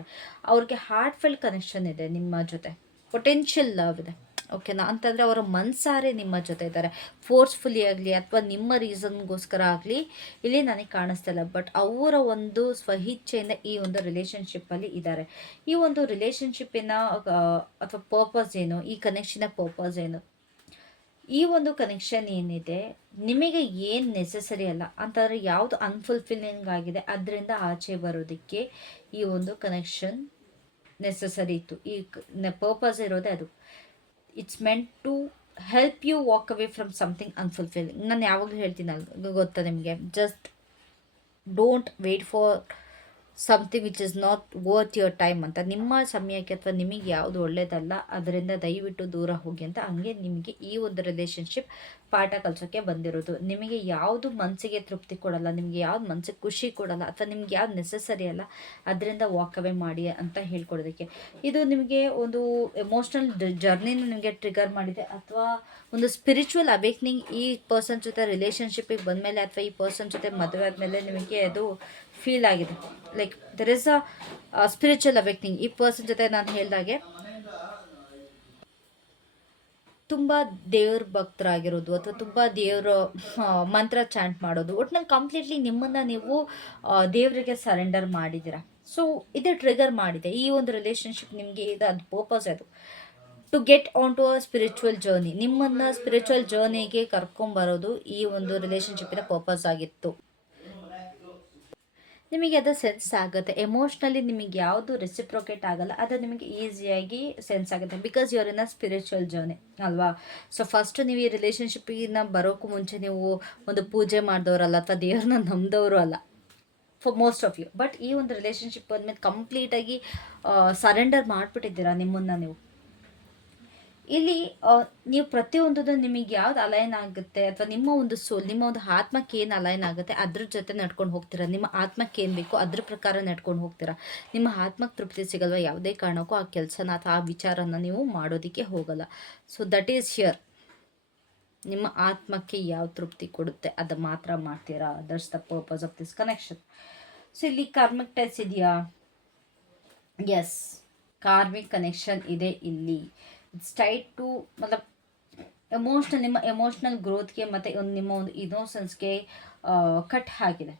ಅವ್ರಿಗೆ ಹಾರ್ಟ್ ಫೆಲ್ ಕನೆಕ್ಷನ್ ಇದೆ ನಿಮ್ಮ ಜೊತೆ. ಪೊಟೆನ್ಷಿಯಲ್ ಲವ್ ಇದೆ. ಓಕೆನಾ? ಅಂತಂದರೆ ಅವರ ಮನಸಾರೆ ನಿಮ್ಮ ಜೊತೆ ಇದ್ದಾರೆ. ಫೋರ್ಸ್ಫುಲಿ ಆಗಲಿ ಅಥವಾ ನಿಮ್ಮ ರೀಸನ್ಗೋಸ್ಕರ ಆಗಲಿ ಇಲ್ಲಿ ನನಗೆ ಕಾಣಿಸ್ತಿಲ್ಲ ಬಟ್ ಅವರ ಒಂದು ಸ್ವಇಚ್ಛೆಯಿಂದ ಈ ಒಂದು ರಿಲೇಷನ್ಶಿಪ್ಪಲ್ಲಿ ಇದ್ದಾರೆ. ಈ ಒಂದು ರಿಲೇಷನ್ಶಿಪ್ಪಿನ ಅಥವಾ ಪರ್ಪಸ್ ಏನು? ಈ ಕನೆಕ್ಷನ್ನ ಪರ್ಪಸ್ ಏನು? ಈ ಒಂದು ಕನೆಕ್ಷನ್ ಏನಿದೆ? ನಿಮಗೆ ಏನು ನೆಸೆಸರಿ ಅಲ್ಲ? ಅಂತಂದರೆ ಯಾವುದು ಅನ್ಫುಲ್ಫಿಲ್ಲಿಂಗ್ ಆಗಿದೆ? ಅದರಿಂದ ಆಚೆ ಬರೋದಕ್ಕೆ ಈ ಒಂದು ಕನೆಕ್ಷನ್ ನೆಸಸರಿ ಇತ್ತು. ಈ ಪರ್ಪಸ್ ಇರೋದೇ ಅದು. It's meant to help you walk away from something unfulfilling ನಾನು ಯಾವಾಗಲೂ ಹೇಳ್ತೀನಲ್ಲ, ಗೊತ್ತಾ ನಿಮಗೆ? Just don't wait for something which is not worth your time ಅಂತ. ನಿಮ್ಮ ಸಮಯಕ್ಕೆ ಅಥವಾ ನಿಮಗೆ ಯಾವುದು ಒಳ್ಳೇದಲ್ಲ, ಅದರಿಂದ ದಯವಿಟ್ಟು ದೂರ ಹೋಗಿ ಅಂತ. ಹಂಗೆ ನಿಮಗೆ ಈ ಒಂದು ರಿಲೇಷನ್ಶಿಪ್ ಪಾಠ ಕಲಿಸೋಕ್ಕೆ ಬಂದಿರೋದು. ನಿಮಗೆ ಯಾವುದು ಮನಸ್ಸಿಗೆ ತೃಪ್ತಿ ಕೊಡಲ್ಲ, ನಿಮಗೆ ಯಾವ್ದು ಮನಸ್ಸಿಗೆ ಖುಷಿ ಕೊಡಲ್ಲ, ಅಥವಾ ನಿಮ್ಗೆ ಯಾವ್ದು ನೆಸೆಸರಿ ಅಲ್ಲ, ಅದರಿಂದ ವಾಕ್ ಅವೇ ಮಾಡಿ ಅಂತ ಹೇಳ್ಕೊಡೋದಕ್ಕೆ. ಇದು ನಿಮಗೆ ಒಂದು ಎಮೋಷ್ನಲ್ ಜರ್ನಿನ ನಿಮಗೆ ಟ್ರಿಗರ್ ಮಾಡಿದೆ. ಅಥವಾ ಒಂದು ಸ್ಪಿರಿಚುವಲ್ ಅವೇಕ್ನಿಂಗ್ ಈ ಪರ್ಸನ್ ಜೊತೆ ರಿಲೇಷನ್ಶಿಪ್ಪಿಗೆ ಬಂದಮೇಲೆ ಅಥವಾ ಈ ಪರ್ಸನ್ ಜೊತೆ ಮದುವೆ ಆದಮೇಲೆ ನಿಮಗೆ ಅದು ಫೀಲ್ ಆಗಿದೆ. Like there is a spiritual awakening ಈ ಪರ್ಸನ್ ಜೊತೆ ನಾನು ಹೇಳ್ದಾಗೆ, ತುಂಬ ದೇವ್ರ ಭಕ್ತರಾಗಿರೋದು ಅಥವಾ ತುಂಬ ದೇವ್ರ ಮಂತ್ರ ಚಾಂಟ್ ಮಾಡೋದು ಒಟ್ನಲ್ಲಿ ಕಂಪ್ಲೀಟ್ಲಿ ನಿಮ್ಮನ್ನು ನೀವು ದೇವರಿಗೆ ಸರೆಂಡರ್ ಮಾಡಿದ್ದೀರಾ. ಸೊ ಇದು ಟ್ರಿಗರ್ ಮಾಡಿದೆ. ಈ ಒಂದು ರಿಲೇಷನ್ಶಿಪ್ ನಿಮಗೆ ಇದು ಅದು ಪರ್ಪಸ್ ಅದು. To get on to a spiritual journey ನಿಮ್ಮನ್ನು ಸ್ಪಿರಿಚುವಲ್ ಜರ್ನಿಗೆ ಕರ್ಕೊಂಬರೋದು ಈ ಒಂದು ರಿಲೇಷನ್ಶಿಪ್ಪಿನ ಪರ್ಪಸ್ ಆಗಿತ್ತು. ನಿಮಗೆ ಅದು ಸೆನ್ಸ್ ಆಗುತ್ತೆ. ಎಮೋಷ್ನಲಿ ನಿಮಗೆ ಯಾವುದು ರೆಸಿಪ್ರೋಕೇಟ್ ಆಗಲ್ಲ, ಅದು ನಿಮಗೆ ಈಸಿಯಾಗಿ ಸೆನ್ಸ್ ಆಗುತ್ತೆ. Because your in a spiritual journey ಅಲ್ವಾ? ಸೊ ಫಸ್ಟ್ ನೀವು ಈ ರಿಲೇಷನ್ಶಿಪ್ಪಿನ ಬರೋಕ್ಕೂ ಮುಂಚೆ ನೀವು ಒಂದು ಪೂಜೆ ಮಾಡಿದವರಲ್ಲ ಅಥವಾ ದೇವ್ರನ್ನ ನಂಬಿದವರು ಅಲ್ಲ for most of you but ಈ ಒಂದು ರಿಲೇಷನ್ಶಿಪ್ ಅಂದಮೇಲೆ ಕಂಪ್ಲೀಟಾಗಿ ಸರೆಂಡರ್ ಮಾಡಿಬಿಟ್ಟಿದ್ದೀರಾ ನಿಮ್ಮನ್ನು ನೀವು? ಇಲ್ಲಿ ನೀವು ಪ್ರತಿಯೊಂದು ನಿಮಗೆ ಯಾವ್ದು ಅಲೈನ್ ಆಗುತ್ತೆ ಅಥವಾ ನಿಮ್ಮ ಒಂದು ಸೋಲ್ ನಿಮ್ಮ ಒಂದು ಆತ್ಮಕ್ಕೆ ಏನು ಅಲೈನ್ ಆಗುತ್ತೆ, ಅದ್ರ ಜೊತೆ ನಡ್ಕೊಂಡು ಹೋಗ್ತೀರಾ? ನಿಮ್ಮ ಆತ್ಮಕ್ಕೆ ಏನು ಬೇಕೋ ಅದ್ರ ಪ್ರಕಾರ ನಡ್ಕೊಂಡು ಹೋಗ್ತೀರಾ? ನಿಮ್ಮ ಆತ್ಮಕ್ಕೆ ತೃಪ್ತಿ ಸಿಗಲ್ವ? ಯಾವುದೇ ಕಾರಣಕ್ಕೂ ಆ ಕೆಲಸನ ಅಥವಾ ಆ ವಿಚಾರನ ನೀವು ಮಾಡೋದಕ್ಕೆ ಹೋಗಲ್ಲ. ಸೊ ದಟ್ ಈಸ್ ಹಿಯರ್ ನಿಮ್ಮ ಆತ್ಮಕ್ಕೆ ಯಾವ ತೃಪ್ತಿ ಕೊಡುತ್ತೆ, ಅದು ಮಾತ್ರ ಮಾಡ್ತೀರಾ? That's the purpose of this connection so ಇಲ್ಲಿ ಕಾರ್ಮಿಕ್ ಟೈಸ್ ಇದೆಯಾ? ಎಸ್ ಕಾರ್ಮಿಕ್ ಕನೆಕ್ಷನ್ ಇದೆ ಇಲ್ಲಿ. ಸ್ಟೈಟ್ ಟು ಮತ್ತು ಎಮೋಷ್ನಲ್ ನಿಮ್ಮ ಎಮೋಷ್ನಲ್ ಗ್ರೋತ್ಗೆ ಮತ್ತು ಒಂದು ನಿಮ್ಮ ಒಂದು ಇನೋಸೆನ್ಸ್ಗೆ ಕಟ್ ಆಗಿದೆ.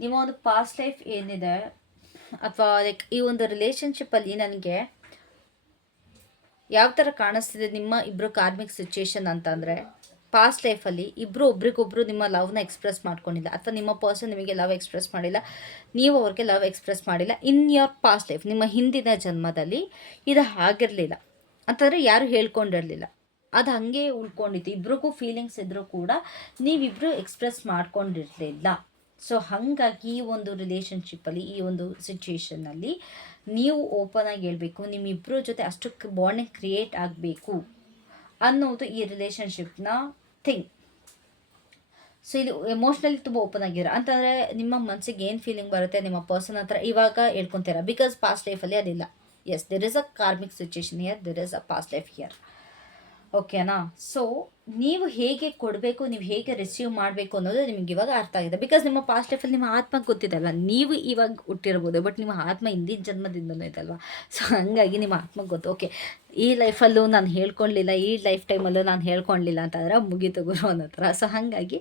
ನಿಮ್ಮ ಒಂದು ಪಾಸ್ಟ್ ಲೈಫ್ ಏನಿದೆ, ಅಥವಾ ಲೈಕ್ ಈ ಒಂದು ರಿಲೇಷನ್ಶಿಪ್ಪಲ್ಲಿ ನನಗೆ ಯಾವ ಥರ ಕಾಣಿಸ್ತಿದೆ ನಿಮ್ಮ ಇಬ್ಬರು ಕಾರ್ಮಿಕ್ ಸಿಚುಯೇಷನ್ ಅಂತಂದರೆ ಪಾಸ್ಟ್ ಲೈಫಲ್ಲಿ ಇಬ್ಬರು ಒಬ್ರಿಗೊಬ್ರು ನಿಮ್ಮ ಲವ್ನ ಎಕ್ಸ್ಪ್ರೆಸ್ ಮಾಡ್ಕೊಂಡಿಲ್ಲ ಅಥವಾ ನಿಮ್ಮ ಪರ್ಸನ್ ನಿಮಗೆ ಲವ್ ಎಕ್ಸ್ಪ್ರೆಸ್ ಮಾಡಿಲ್ಲ, ನೀವು ಅವ್ರಿಗೆ ಲವ್ ಎಕ್ಸ್ಪ್ರೆಸ್ ಮಾಡಿಲ್ಲ ಇನ್ ಯೋರ್ ಪಾಸ್ಟ್ ಲೈಫ್ ನಿಮ್ಮ ಹಿಂದಿನ ಜನ್ಮದಲ್ಲಿ ಇದು ಆಗಿರಲಿಲ್ಲ. ಅಂತಂದರೆ ಯಾರು ಹೇಳ್ಕೊಂಡಿರಲಿಲ್ಲ. ಅದು ಹಾಗೆ ಉಳ್ಕೊಂಡಿತ್ತು. ಇಬ್ರಿಗೂ ಫೀಲಿಂಗ್ಸ್ ಇದ್ದರೂ ಕೂಡ ನೀವಿಬ್ಬರು ಎಕ್ಸ್ಪ್ರೆಸ್ ಮಾಡ್ಕೊಂಡಿರಲಿಲ್ಲ. ಸೊ ಹಾಗಾಗಿ ಈ ಒಂದು ರಿಲೇಷನ್ಶಿಪ್ಪಲ್ಲಿ ಈ ಒಂದು ಸಿಚುವೇಷನ್ನಲ್ಲಿ ನೀವು ಓಪನ್ ಆಗಿ ಹೇಳಬೇಕು ನಿಮ್ಮಿಬ್ಬರ ಜೊತೆ ಅಷ್ಟು ಬಾಂಡಿಂಗ್ ಕ್ರಿಯೇಟ್ ಆಗಬೇಕು ಅನ್ನೋದು ಈ ರಿಲೇಷನ್ಶಿಪ್ನ ಥಿಂಗ್ ಸೊ ಇದು ಎಮೋಷ್ನಲಿ ತುಂಬ ಓಪನ್ ಆಗಿರ, ಅಂತಂದರೆ ನಿಮ್ಮ ಮನಸ್ಸಿಗೆ ಏನು ಫೀಲಿಂಗ್ ಬರುತ್ತೆ, ನಿಮ್ಮ ಪರ್ಸನ್ ಹತ್ರ ಇವಾಗ ಹೇಳ್ಕೊತೀರ? ಬಿಕಾಸ್ ಪಾಸ್ಟ್ ಲೈಫಲ್ಲಿ ಅದಿಲ್ಲ. Yes there is a karmic situation here there is a past life here ಓಕೆನಾ ಸೊ ನೀವು ಹೇಗೆ ಕೊಡಬೇಕು, ನೀವು ಹೇಗೆ ರಿಸೀವ್ ಮಾಡಬೇಕು ಅನ್ನೋದು ನಿಮ್ಗೆ ಇವಾಗ ಅರ್ಥ ಆಗಿದೆ. ಬಿಕಾಸ್ ನಿಮ್ಮ ಪಾಸ್ಟ್ ಲೈಫಲ್ಲಿ ನಿಮ್ಮ ಆತ್ಮ ಗೊತ್ತಿದಲ್ಲ ನೀವು ಇವಾಗ ಹುಟ್ಟಿರ್ಬೋದು ಬಟ್ ನಿಮ್ಮ ಆತ್ಮ ಹಿಂದಿನ ಜನ್ಮದಿಂದಲೂ ಇದಲ್ವಾ ಸೊ ಹಂಗಾಗಿ ನಿಮ್ಮ ಆತ್ಮ ಗೊತ್ತು. ಓಕೆ ಈ ಲೈಫಲ್ಲೂ ನಾನು ಹೇಳ್ಕೊಳ್ಲಿಲ್ಲ, ಈ ಲೈಫ್ ಟೈಮಲ್ಲೂ ನಾನು ಹೇಳ್ಕೊಳ್ಳಿಲ್ಲ ಅಂತಂದ್ರೆ ಮುಗೀತು ಗುರು ಅನ್ನೋ ಥರ. ಸೊ ಹಾಗಾಗಿ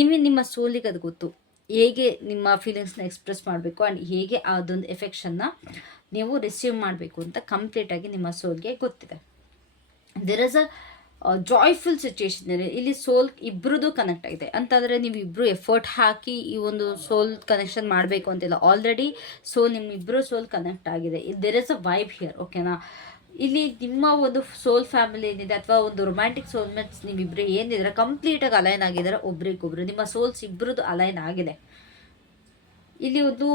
ನಿಮಗೆ ನಿಮ್ಮ ಸೋಲಿಗೆ ಅದು ಗೊತ್ತು. ಹೇಗೆ ನಿಮ್ಮ ಫೀಲಿಂಗ್ಸ್ನ ಎಕ್ಸ್ಪ್ರೆಸ್ ಮಾಡಬೇಕು ಆ್ಯಂಡ್ ಹೇಗೆ ಅದೊಂದು ಎಫೆಕ್ಷನ್ನ ನೀವು ರಿಸೀವ್ ಮಾಡಬೇಕು ಅಂತ ಕಂಪ್ಲೀಟಾಗಿ ನಿಮ್ಮ ಸೋಲ್ಗೆ ಗೊತ್ತಿದೆ. ದೇರ್ ಇಸ್ ಅ ಜಾಯ್ಫುಲ್ ಇದೆ ಇಲ್ಲಿ ಸೋಲ್ ಇಬ್ಬರದು ಕನೆಕ್ಟ್ ಆಗಿದೆ. ಅಂತಂದರೆ ನೀವು ಇಬ್ಬರು ಎಫರ್ಟ್ ಹಾಕಿ ಈ ಒಂದು ಸೋಲ್ ಕನೆಕ್ಷನ್ ಮಾಡಬೇಕು ಅಂತಿಲ್ಲ. ಆಲ್ರೆಡಿ ಸೋಲ್ ನಿಮ್ಮಿಬ್ಬರು ಸೋಲ್ ಕನೆಕ್ಟ್ ಆಗಿದೆ. There is a vibe here ಓಕೆನಾ ಇಲ್ಲಿ ನಿಮ್ಮ ಒಂದು ಸೋಲ್ ಫ್ಯಾಮಿಲಿ ಏನಿದೆ ಅಥವಾ ಒಂದು ರೊಮ್ಯಾಂಟಿಕ್ ಸೋಲ್ಮೇಟ್ಸ್ ನೀವಿಬ್ಬರು ಏನಿದ್ರೆ ಕಂಪ್ಲೀಟಾಗಿ ಅಲೈನ್ ಆಗಿದ್ದಾರೆ ಒಬ್ರಿಗೊಬ್ರು. ನಿಮ್ಮ ಸೋಲ್ಸ್ ಇಬ್ಬರದ್ದು ಅಲೈನ್ ಆಗಿದೆ. ಇಲ್ಲಿ ಒಂದು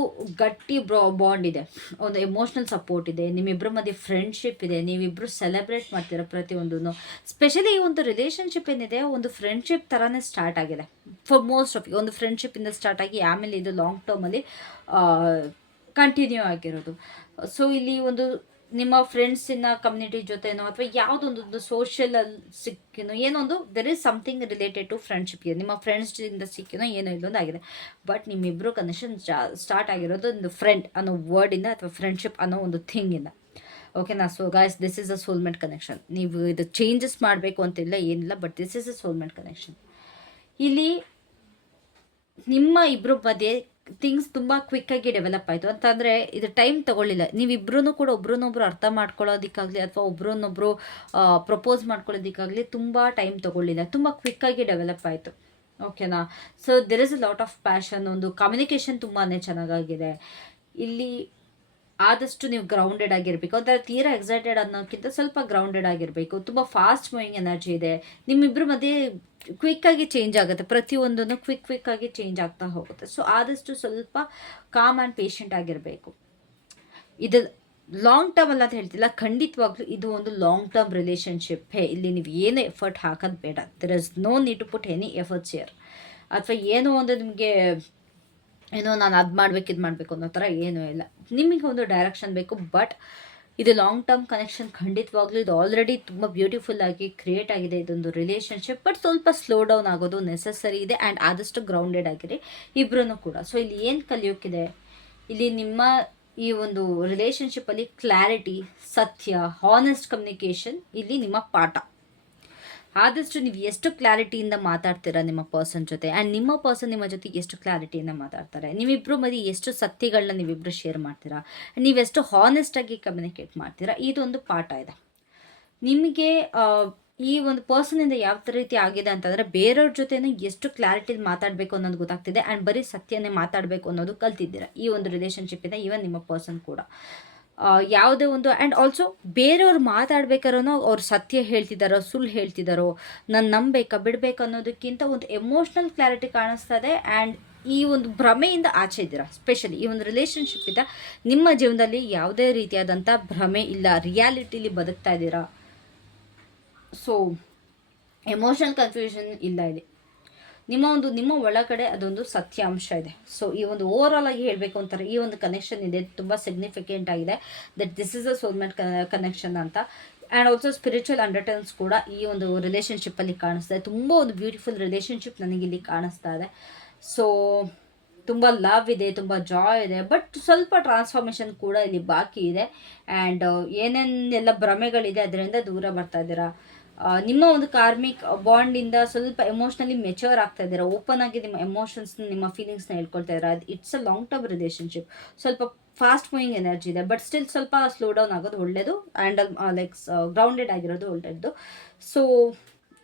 ಗಟ್ಟಿ ಬ್ರಾ ಬಾಂಡ್ ಇದೆ. ಒಂದು ಎಮೋಷ್ನಲ್ ಸಪೋರ್ಟ್ ಇದೆ. ನಿಮ್ಮಿಬ್ಬರ ಮಧ್ಯೆ ಫ್ರೆಂಡ್ಶಿಪ್ ಇದೆ. ನೀವಿಬ್ಬರು ಸೆಲೆಬ್ರೇಟ್ ಮಾಡ್ತೀರ ಪ್ರತಿಯೊಂದೂ ಸ್ಪೆಷಲಿ ಈ ಒಂದು ರಿಲೇಷನ್ಶಿಪ್ ಏನಿದೆ, ಒಂದು ಫ್ರೆಂಡ್ಶಿಪ್ ಥರನೇ ಸ್ಟಾರ್ಟ್ ಆಗಿದೆ. ಫಾರ್ ಮೋಸ್ಟ್ ಆಫ್ ಒಂದು ಫ್ರೆಂಡ್ಶಿಪ್ಪಿಂದ ಸ್ಟಾರ್ಟ್ ಆಗಿ, ಆಮೇಲೆ ಇದು ಲಾಂಗ್ ಟರ್ಮಲ್ಲಿ ಕಂಟಿನ್ಯೂ ಆಗಿರೋದು. ಸೊ ಇಲ್ಲಿ ಒಂದು ನಿಮ್ಮ ಫ್ರೆಂಡ್ಸಿನ ಕಮ್ಯುನಿಟಿ ಜೊತೆನೋ ಅಥವಾ ಯಾವುದೊಂದು ಸೋಷಿಯಲ್ ಸಿಕ್ಕಿನೋ ಏನೊಂದು there is something related to friendship ಇದೆ ನಿಮ್ಮ ಫ್ರೆಂಡ್ಸಿಂದ ಸಿಕ್ಕಿನೋ ಏನೋ ಇಲ್ಲೊಂದು ಆಗಿದೆ. ಬಟ್ ನಿಮ್ಮಿಬ್ಬರು ಕನೆಕ್ಷನ್ ಸ್ಟಾರ್ಟ್ ಆಗಿರೋದು ಒಂದು ಫ್ರೆಂಡ್ ಅನ್ನೋ ವರ್ಡಿಂದ ಅಥವಾ ಫ್ರೆಂಡ್ಶಿಪ್ ಅನ್ನೋ ಒಂದು ಥಿಂಗಿಂದ ಓಕೆನಾ so guys this is a soulmate connection ನೀವು ಇದು ಚೇಂಜಸ್ ಮಾಡಬೇಕು ಅಂತಿಲ್ಲ, ಏನಿಲ್ಲ but this is a soulmate connection ಇಲ್ಲಿ ನಿಮ್ಮ ಇಬ್ಬರ ಮಧ್ಯೆ ಥಿಂಗ್ಸ್ ತುಂಬ ಕ್ವಿಕ್ಕಾಗಿ ಡೆವಲಪ್ ಆಯಿತು. ಅಂತಂದರೆ ಇದು ಟೈಮ್ ತೊಗೊಳ್ಳಿಲ್ಲ. ನೀವಿಬ್ರೂ ಕೂಡ ಒಬ್ರನ್ನೊಬ್ರು ಅರ್ಥ ಮಾಡ್ಕೊಳ್ಳೋದಕ್ಕಾಗಲಿ ಅಥವಾ ಒಬ್ರನ್ನೊಬ್ರು ಪ್ರಪೋಸ್ ಮಾಡ್ಕೊಳ್ಳೋದಕ್ಕಾಗಲಿ ತುಂಬ ಟೈಮ್ ತೊಗೊಳ್ಳಿಲ್ಲ. ತುಂಬ ಕ್ವಿಕ್ಕಾಗಿ ಡೆವಲಪ್ ಆಯಿತು. ಓಕೆನಾ so there is a lot of passion ಒಂದು ಕಮ್ಯುನಿಕೇಷನ್ ತುಂಬಾ ಚೆನ್ನಾಗಾಗಿದೆ. ಇಲ್ಲಿ ಆದಷ್ಟು ನೀವು ಗ್ರೌಂಡೆಡ್ ಆಗಿರಬೇಕು. ಅಂದರೆ ತೀರಾ ಎಕ್ಸೈಟೆಡ್ ಅನ್ನೋಕ್ಕಿಂತ ಸ್ವಲ್ಪ ಗ್ರೌಂಡೆಡ್ ಆಗಿರಬೇಕು. ತುಂಬ ಫಾಸ್ಟ್ ಮೂವಿಂಗ್ ಎನರ್ಜಿ ಇದೆ. ನಿಮ್ಮಿಬ್ಬರ ಮಧ್ಯೆ ಕ್ವಿಕ್ಕಾಗಿ ಚೇಂಜ್ ಆಗುತ್ತೆ. ಪ್ರತಿಯೊಂದನ್ನು ಕ್ವಿಕ್ ಕ್ವಿಕ್ಕಾಗಿ ಚೇಂಜ್ ಆಗ್ತಾ ಹೋಗುತ್ತೆ. ಸೊ ಆದಷ್ಟು ಸ್ವಲ್ಪ ಕಾಮ್ ಆ್ಯಂಡ್ ಪೇಷಂಟ್ ಆಗಿರಬೇಕು. ಇದು ಲಾಂಗ್ ಟರ್ಮ್ ಅಲ್ಲ ಅಂತ ಹೇಳ್ತಿಲ್ಲ. ಖಂಡಿತವಾಗ್ಲೂ ಇದು ಒಂದು ಲಾಂಗ್ ಟರ್ಮ್ ರಿಲೇಷನ್ಶಿಪ್ ಹೇ. ಇಲ್ಲಿ ನೀವು ಏನು ಎಫರ್ಟ್ ಹಾಕೋದು ಬೇಡ. There is no need to put any efforts here ಅಥವಾ ಏನೋ ಒಂದು ನಿಮಗೆ ಏನೋ ನಾನು ಅದು ಮಾಡ್ಬೇಕು, ಇದು ಮಾಡಬೇಕು ಅನ್ನೋ ಥರ ಏನೂ ಇಲ್ಲ. ನಿಮಗೆ ಒಂದು ಡೈರೆಕ್ಷನ್ ಬೇಕು ಬಟ್ ಇದು ಲಾಂಗ್ ಟರ್ಮ್ ಕನೆಕ್ಷನ್ ಖಂಡಿತವಾಗ್ಲೂ ಇದು ಆಲ್ರೆಡಿ ತುಂಬ ಬ್ಯೂಟಿಫುಲ್ ಆಗಿ ಕ್ರಿಯೇಟ್ ಆಗಿದೆ. ಇದೊಂದು ರಿಲೇಷನ್ಶಿಪ್ ಬಟ್ ಸ್ವಲ್ಪ ಸ್ಲೋ ಡೌನ್ ಆಗೋದು ನೆಸಸರಿ ಇದೆ ಆ್ಯಂಡ್ ಆದಷ್ಟು ಗ್ರೌಂಡೆಡ್ ಆಗಿದೆ ಇಬ್ಬರೂ ಕೂಡ. ಸೊ ಇಲ್ಲಿ ಏನು ಕಲಿಯೋಕ್ಕಿದೆ ಇಲ್ಲಿ ನಿಮ್ಮ ಈ ಒಂದು ರಿಲೇಷನ್ಶಿಪ್ಪಲ್ಲಿ ಕ್ಲಾರಿಟಿ ಸತ್ಯ ಹಾನೆಸ್ಟ್ ಕಮ್ಯುನಿಕೇಷನ್ ಇಲ್ಲಿ ನಿಮ್ಮ ಪಾಠ. ಆದಷ್ಟು ನೀವು ಎಷ್ಟು ಕ್ಲಾರಿಟಿಯಿಂದ ಮಾತಾಡ್ತೀರಾ ನಿಮ್ಮ ಪರ್ಸನ್ ಜೊತೆ? ಆ್ಯಂಡ್ ನಿಮ್ಮ ಪರ್ಸನ್ ನಿಮ್ಮ ಜೊತೆ ಎಷ್ಟು ಕ್ಲಾರಿಟಿಯಿಂದ ಮಾತಾಡ್ತಾರೆ? ನೀವಿಬ್ಬರು ಮದಿ ಎಷ್ಟು ಸತ್ಯಗಳನ್ನ ನೀವಿಬ್ಬರು ಶೇರ್ ಮಾಡ್ತೀರಾ? ನೀವೆಷ್ಟು ಹಾನೆಸ್ಟಾಗಿ ಕಮ್ಯುನಿಕೇಟ್ ಮಾಡ್ತೀರಾ? ಇದೊಂದು ಪಾಠ ಇದೆ. ನಿಮಗೆ ಈ ಒಂದು ಪರ್ಸನಿಂದ ಯಾವ ರೀತಿ ಆಗಿದೆ ಅಂತಂದರೆ ಬೇರೆಯವ್ರ ಜೊತೆನೂ ಎಷ್ಟು ಕ್ಲಾರಿಟಿಲಿ ಮಾತಾಡಬೇಕು ಅನ್ನೋದು ಗೊತ್ತಾಗ್ತಿದೆ. ಆ್ಯಂಡ್ ಬರೀ ಸತ್ಯನೇ ಮಾತಾಡಬೇಕು ಅನ್ನೋದು ಕಲ್ತಿದ್ದೀರಾ? ಈ ಒಂದು ರಿಲೇಷನ್ಶಿಪ್ಪಿಂದ ಈವನ್ ನಿಮ್ಮ ಪರ್ಸನ್ ಕೂಡ. ಯಾವುದೇ ಒಂದು ಆ್ಯಂಡ್ ಆಲ್ಸೋ ಬೇರೆಯವ್ರು ಮಾತಾಡ್ಬೇಕಾದ್ರೂ ಅವ್ರು ಸತ್ಯ ಹೇಳ್ತಿದ್ದಾರೋ ಸುಳ್ಳು ಹೇಳ್ತಿದ್ದಾರೋ ನಾನು ನಂಬೇಕಾ, ಬಿಡಬೇಕು ಅನ್ನೋದಕ್ಕಿಂತ ಒಂದು ಎಮೋಷ್ನಲ್ ಕ್ಲಾರಿಟಿ ಕಾಣಿಸ್ತದೆ ಆ್ಯಂಡ್ ಈ ಒಂದು ಭ್ರಮೆಯಿಂದ ಆಚೆ ಇದ್ದೀರಾ? ಸ್ಪೆಷಲಿ ಈ ಒಂದು ರಿಲೇಷನ್ಶಿಪ್ಪಿಂದ ನಿಮ್ಮ ಜೀವನದಲ್ಲಿ ಯಾವುದೇ ರೀತಿಯಾದಂಥ ಭ್ರಮೆ ಇಲ್ಲ ರಿಯಾಲಿಟಿಲಿ ಬದುಕ್ತಾ ಇದ್ದೀರಾ? ಸೊ ಎಮೋಷನಲ್ ಕನ್ಫ್ಯೂಷನ್ ಇಲ್ಲ ಇಲ್ಲಿ. ನಿಮ್ಮ ಒಂದು, ನಿಮ್ಮ ಒಳಗಡೆ ಅದೊಂದು ಸತ್ಯಾಂಶ ಇದೆ. ಸೊ ಈ ಒಂದು ಓವರ್ ಆಲ್ ಆಗಿ ಹೇಳಬೇಕು ಅಂತಾರೆ, ಈ ಒಂದು ಕನೆಕ್ಷನ್ ಇದೆ, ತುಂಬ ಸಿಗ್ನಿಫಿಕೆಂಟ್ ಆಗಿದೆ that this is a soulmate connection ಅಂತ. ಆ್ಯಂಡ್ ಆಲ್ಸೋ ಸ್ಪಿರಿಚುವಲ್ ಅಂಡರ್ಟರ್ನ್ಸ್ ಕೂಡ ಈ ಒಂದು ರಿಲೇಷನ್ಶಿಪ್ಪಲ್ಲಿ ಕಾಣಿಸ್ತಾ ಇದೆ. ತುಂಬ ಒಂದು ಬ್ಯೂಟಿಫುಲ್ ರಿಲೇಷನ್ಶಿಪ್ ನನಗಿಲ್ಲಿ ಕಾಣಿಸ್ತಾ ಇದೆ. ಸೊ ತುಂಬ ಲವ್ ಇದೆ, ತುಂಬ ಜಾಯ್ ಇದೆ ಬಟ್ ಸ್ವಲ್ಪ ಟ್ರಾನ್ಸ್ಫಾರ್ಮೇಷನ್ ಕೂಡ ಇಲ್ಲಿ ಬಾಕಿ ಇದೆ. ಆ್ಯಂಡ್ ಏನೇನೆಲ್ಲ ಭ್ರಮೆಗಳಿದೆ, ಅದರಿಂದ ದೂರ ಬರ್ತಾ ಇದ್ದೀರಾ? ನಿಮ್ಮ ಒಂದು ಕಾರ್ಮಿಕ್ ಬಾಂಡಿಂದ ಸ್ವಲ್ಪ ಎಮೋಷ್ನಲಿ ಮೆಚೂರ್ ಆಗ್ತಾ ಇದ್ದೀರಾ? ಓಪನ್ ಆಗಿ ನಿಮ್ಮ ಎಮೋಷನ್ಸ್ನ ನಿಮ್ಮ ಫೀಲಿಂಗ್ಸ್ನ ಹೇಳ್ಕೊಳ್ತಾ ಇದ್ದೀರಾ? It's a long term relationship ಸ್ವಲ್ಪ ಫಾಸ್ಟ್ ಮೂವಿಂಗ್ ಎನರ್ಜಿ ಇದೆ ಬಟ್ ಸ್ಟಿಲ್ ಸ್ವಲ್ಪ ಸ್ಲೋ ಡೌನ್ ಆಗೋದು ಒಳ್ಳೆಯದು ಆ್ಯಂಡ್ ಲೈಕ್ಸ್ ಗ್ರೌಂಡೆಡ್ ಆಗಿರೋದು ಒಳ್ಳೆಯದು ಸೊ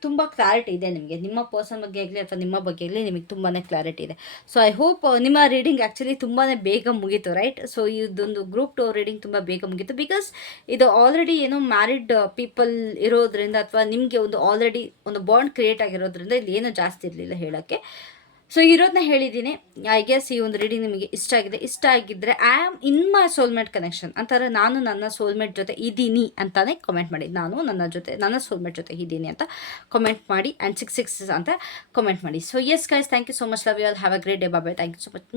ತುಂಬ ಕ್ಲಾರಿಟಿ ಇದೆ ನಿಮಗೆ. ನಿಮ್ಮ ಪರ್ಸನ್ ಬಗ್ಗೆ ಆಗಲಿ ಅಥವಾ ನಿಮ್ಮ ಬಗ್ಗೆ ಆಗಲಿ ನಿಮಗೆ ತುಂಬಾ ಕ್ಲಾರಿಟಿ ಇದೆ. ಸೊ ಐ ಹೋಪ್ ನಿಮ್ಮ ರೀಡಿಂಗ್ ಆ್ಯಕ್ಚುಲಿ ತುಂಬಾ ಬೇಗ ಮುಗೀತು ರೈಟ್ ಸೊ ಇದೊಂದು ಗ್ರೂಪ್ ಟು ರೀಡಿಂಗ್ ತುಂಬ ಬೇಗ ಮುಗೀತು ಬಿಕಾಸ್ ಇದು ಆಲ್ರೆಡಿ ಏನೋ ಮ್ಯಾರಿಡ್ ಪೀಪಲ್ ಇರೋದ್ರಿಂದ ಅಥವಾ ನಿಮಗೆ ಒಂದು ಆಲ್ರೆಡಿ ಒಂದು ಬಾಂಡ್ ಕ್ರಿಯೇಟ್ ಆಗಿರೋದ್ರಿಂದ ಇಲ್ಲಿ ಏನೋ ಜಾಸ್ತಿ ಇರಲಿಲ್ಲ ಹೇಳೋಕ್ಕೆ. ಸೊ ಇರೋದನ್ನ ಹೇಳಿದ್ದೀನಿ. ಐ ಗೆಸ್ ಈ ಒಂದು ರೀಡಿಂಗ್ ನಿಮಗೆ ಇಷ್ಟ ಆಗಿದೆ. ಇಷ್ಟ ಆಗಿದ್ದರೆ I am in my soulmate connection ಅಂತಾರೆ, ನಾನು ನನ್ನ ಸೋಲ್ಮೇಟ್ ಜೊತೆ ಇದ್ದೀನಿ ಅಂತಾನೆ ಕಮೆಂಟ್ ಮಾಡಿ. ನಾನು ನನ್ನ ಜೊತೆ, ನನ್ನ ಸೋಲ್ಮೇಟ್ ಜೊತೆ ಇದ್ದೀನಿ ಅಂತ ಕಮೆಂಟ್ ಮಾಡಿ ಆ್ಯಂಡ್ ಸಿಕ್ಸ್ ಸಿಕ್ಸ್ ಅಂತ ಕಮೆಂಟ್ ಮಾಡಿ. So yes guys thank you so much love you all have a great day babe thank you so much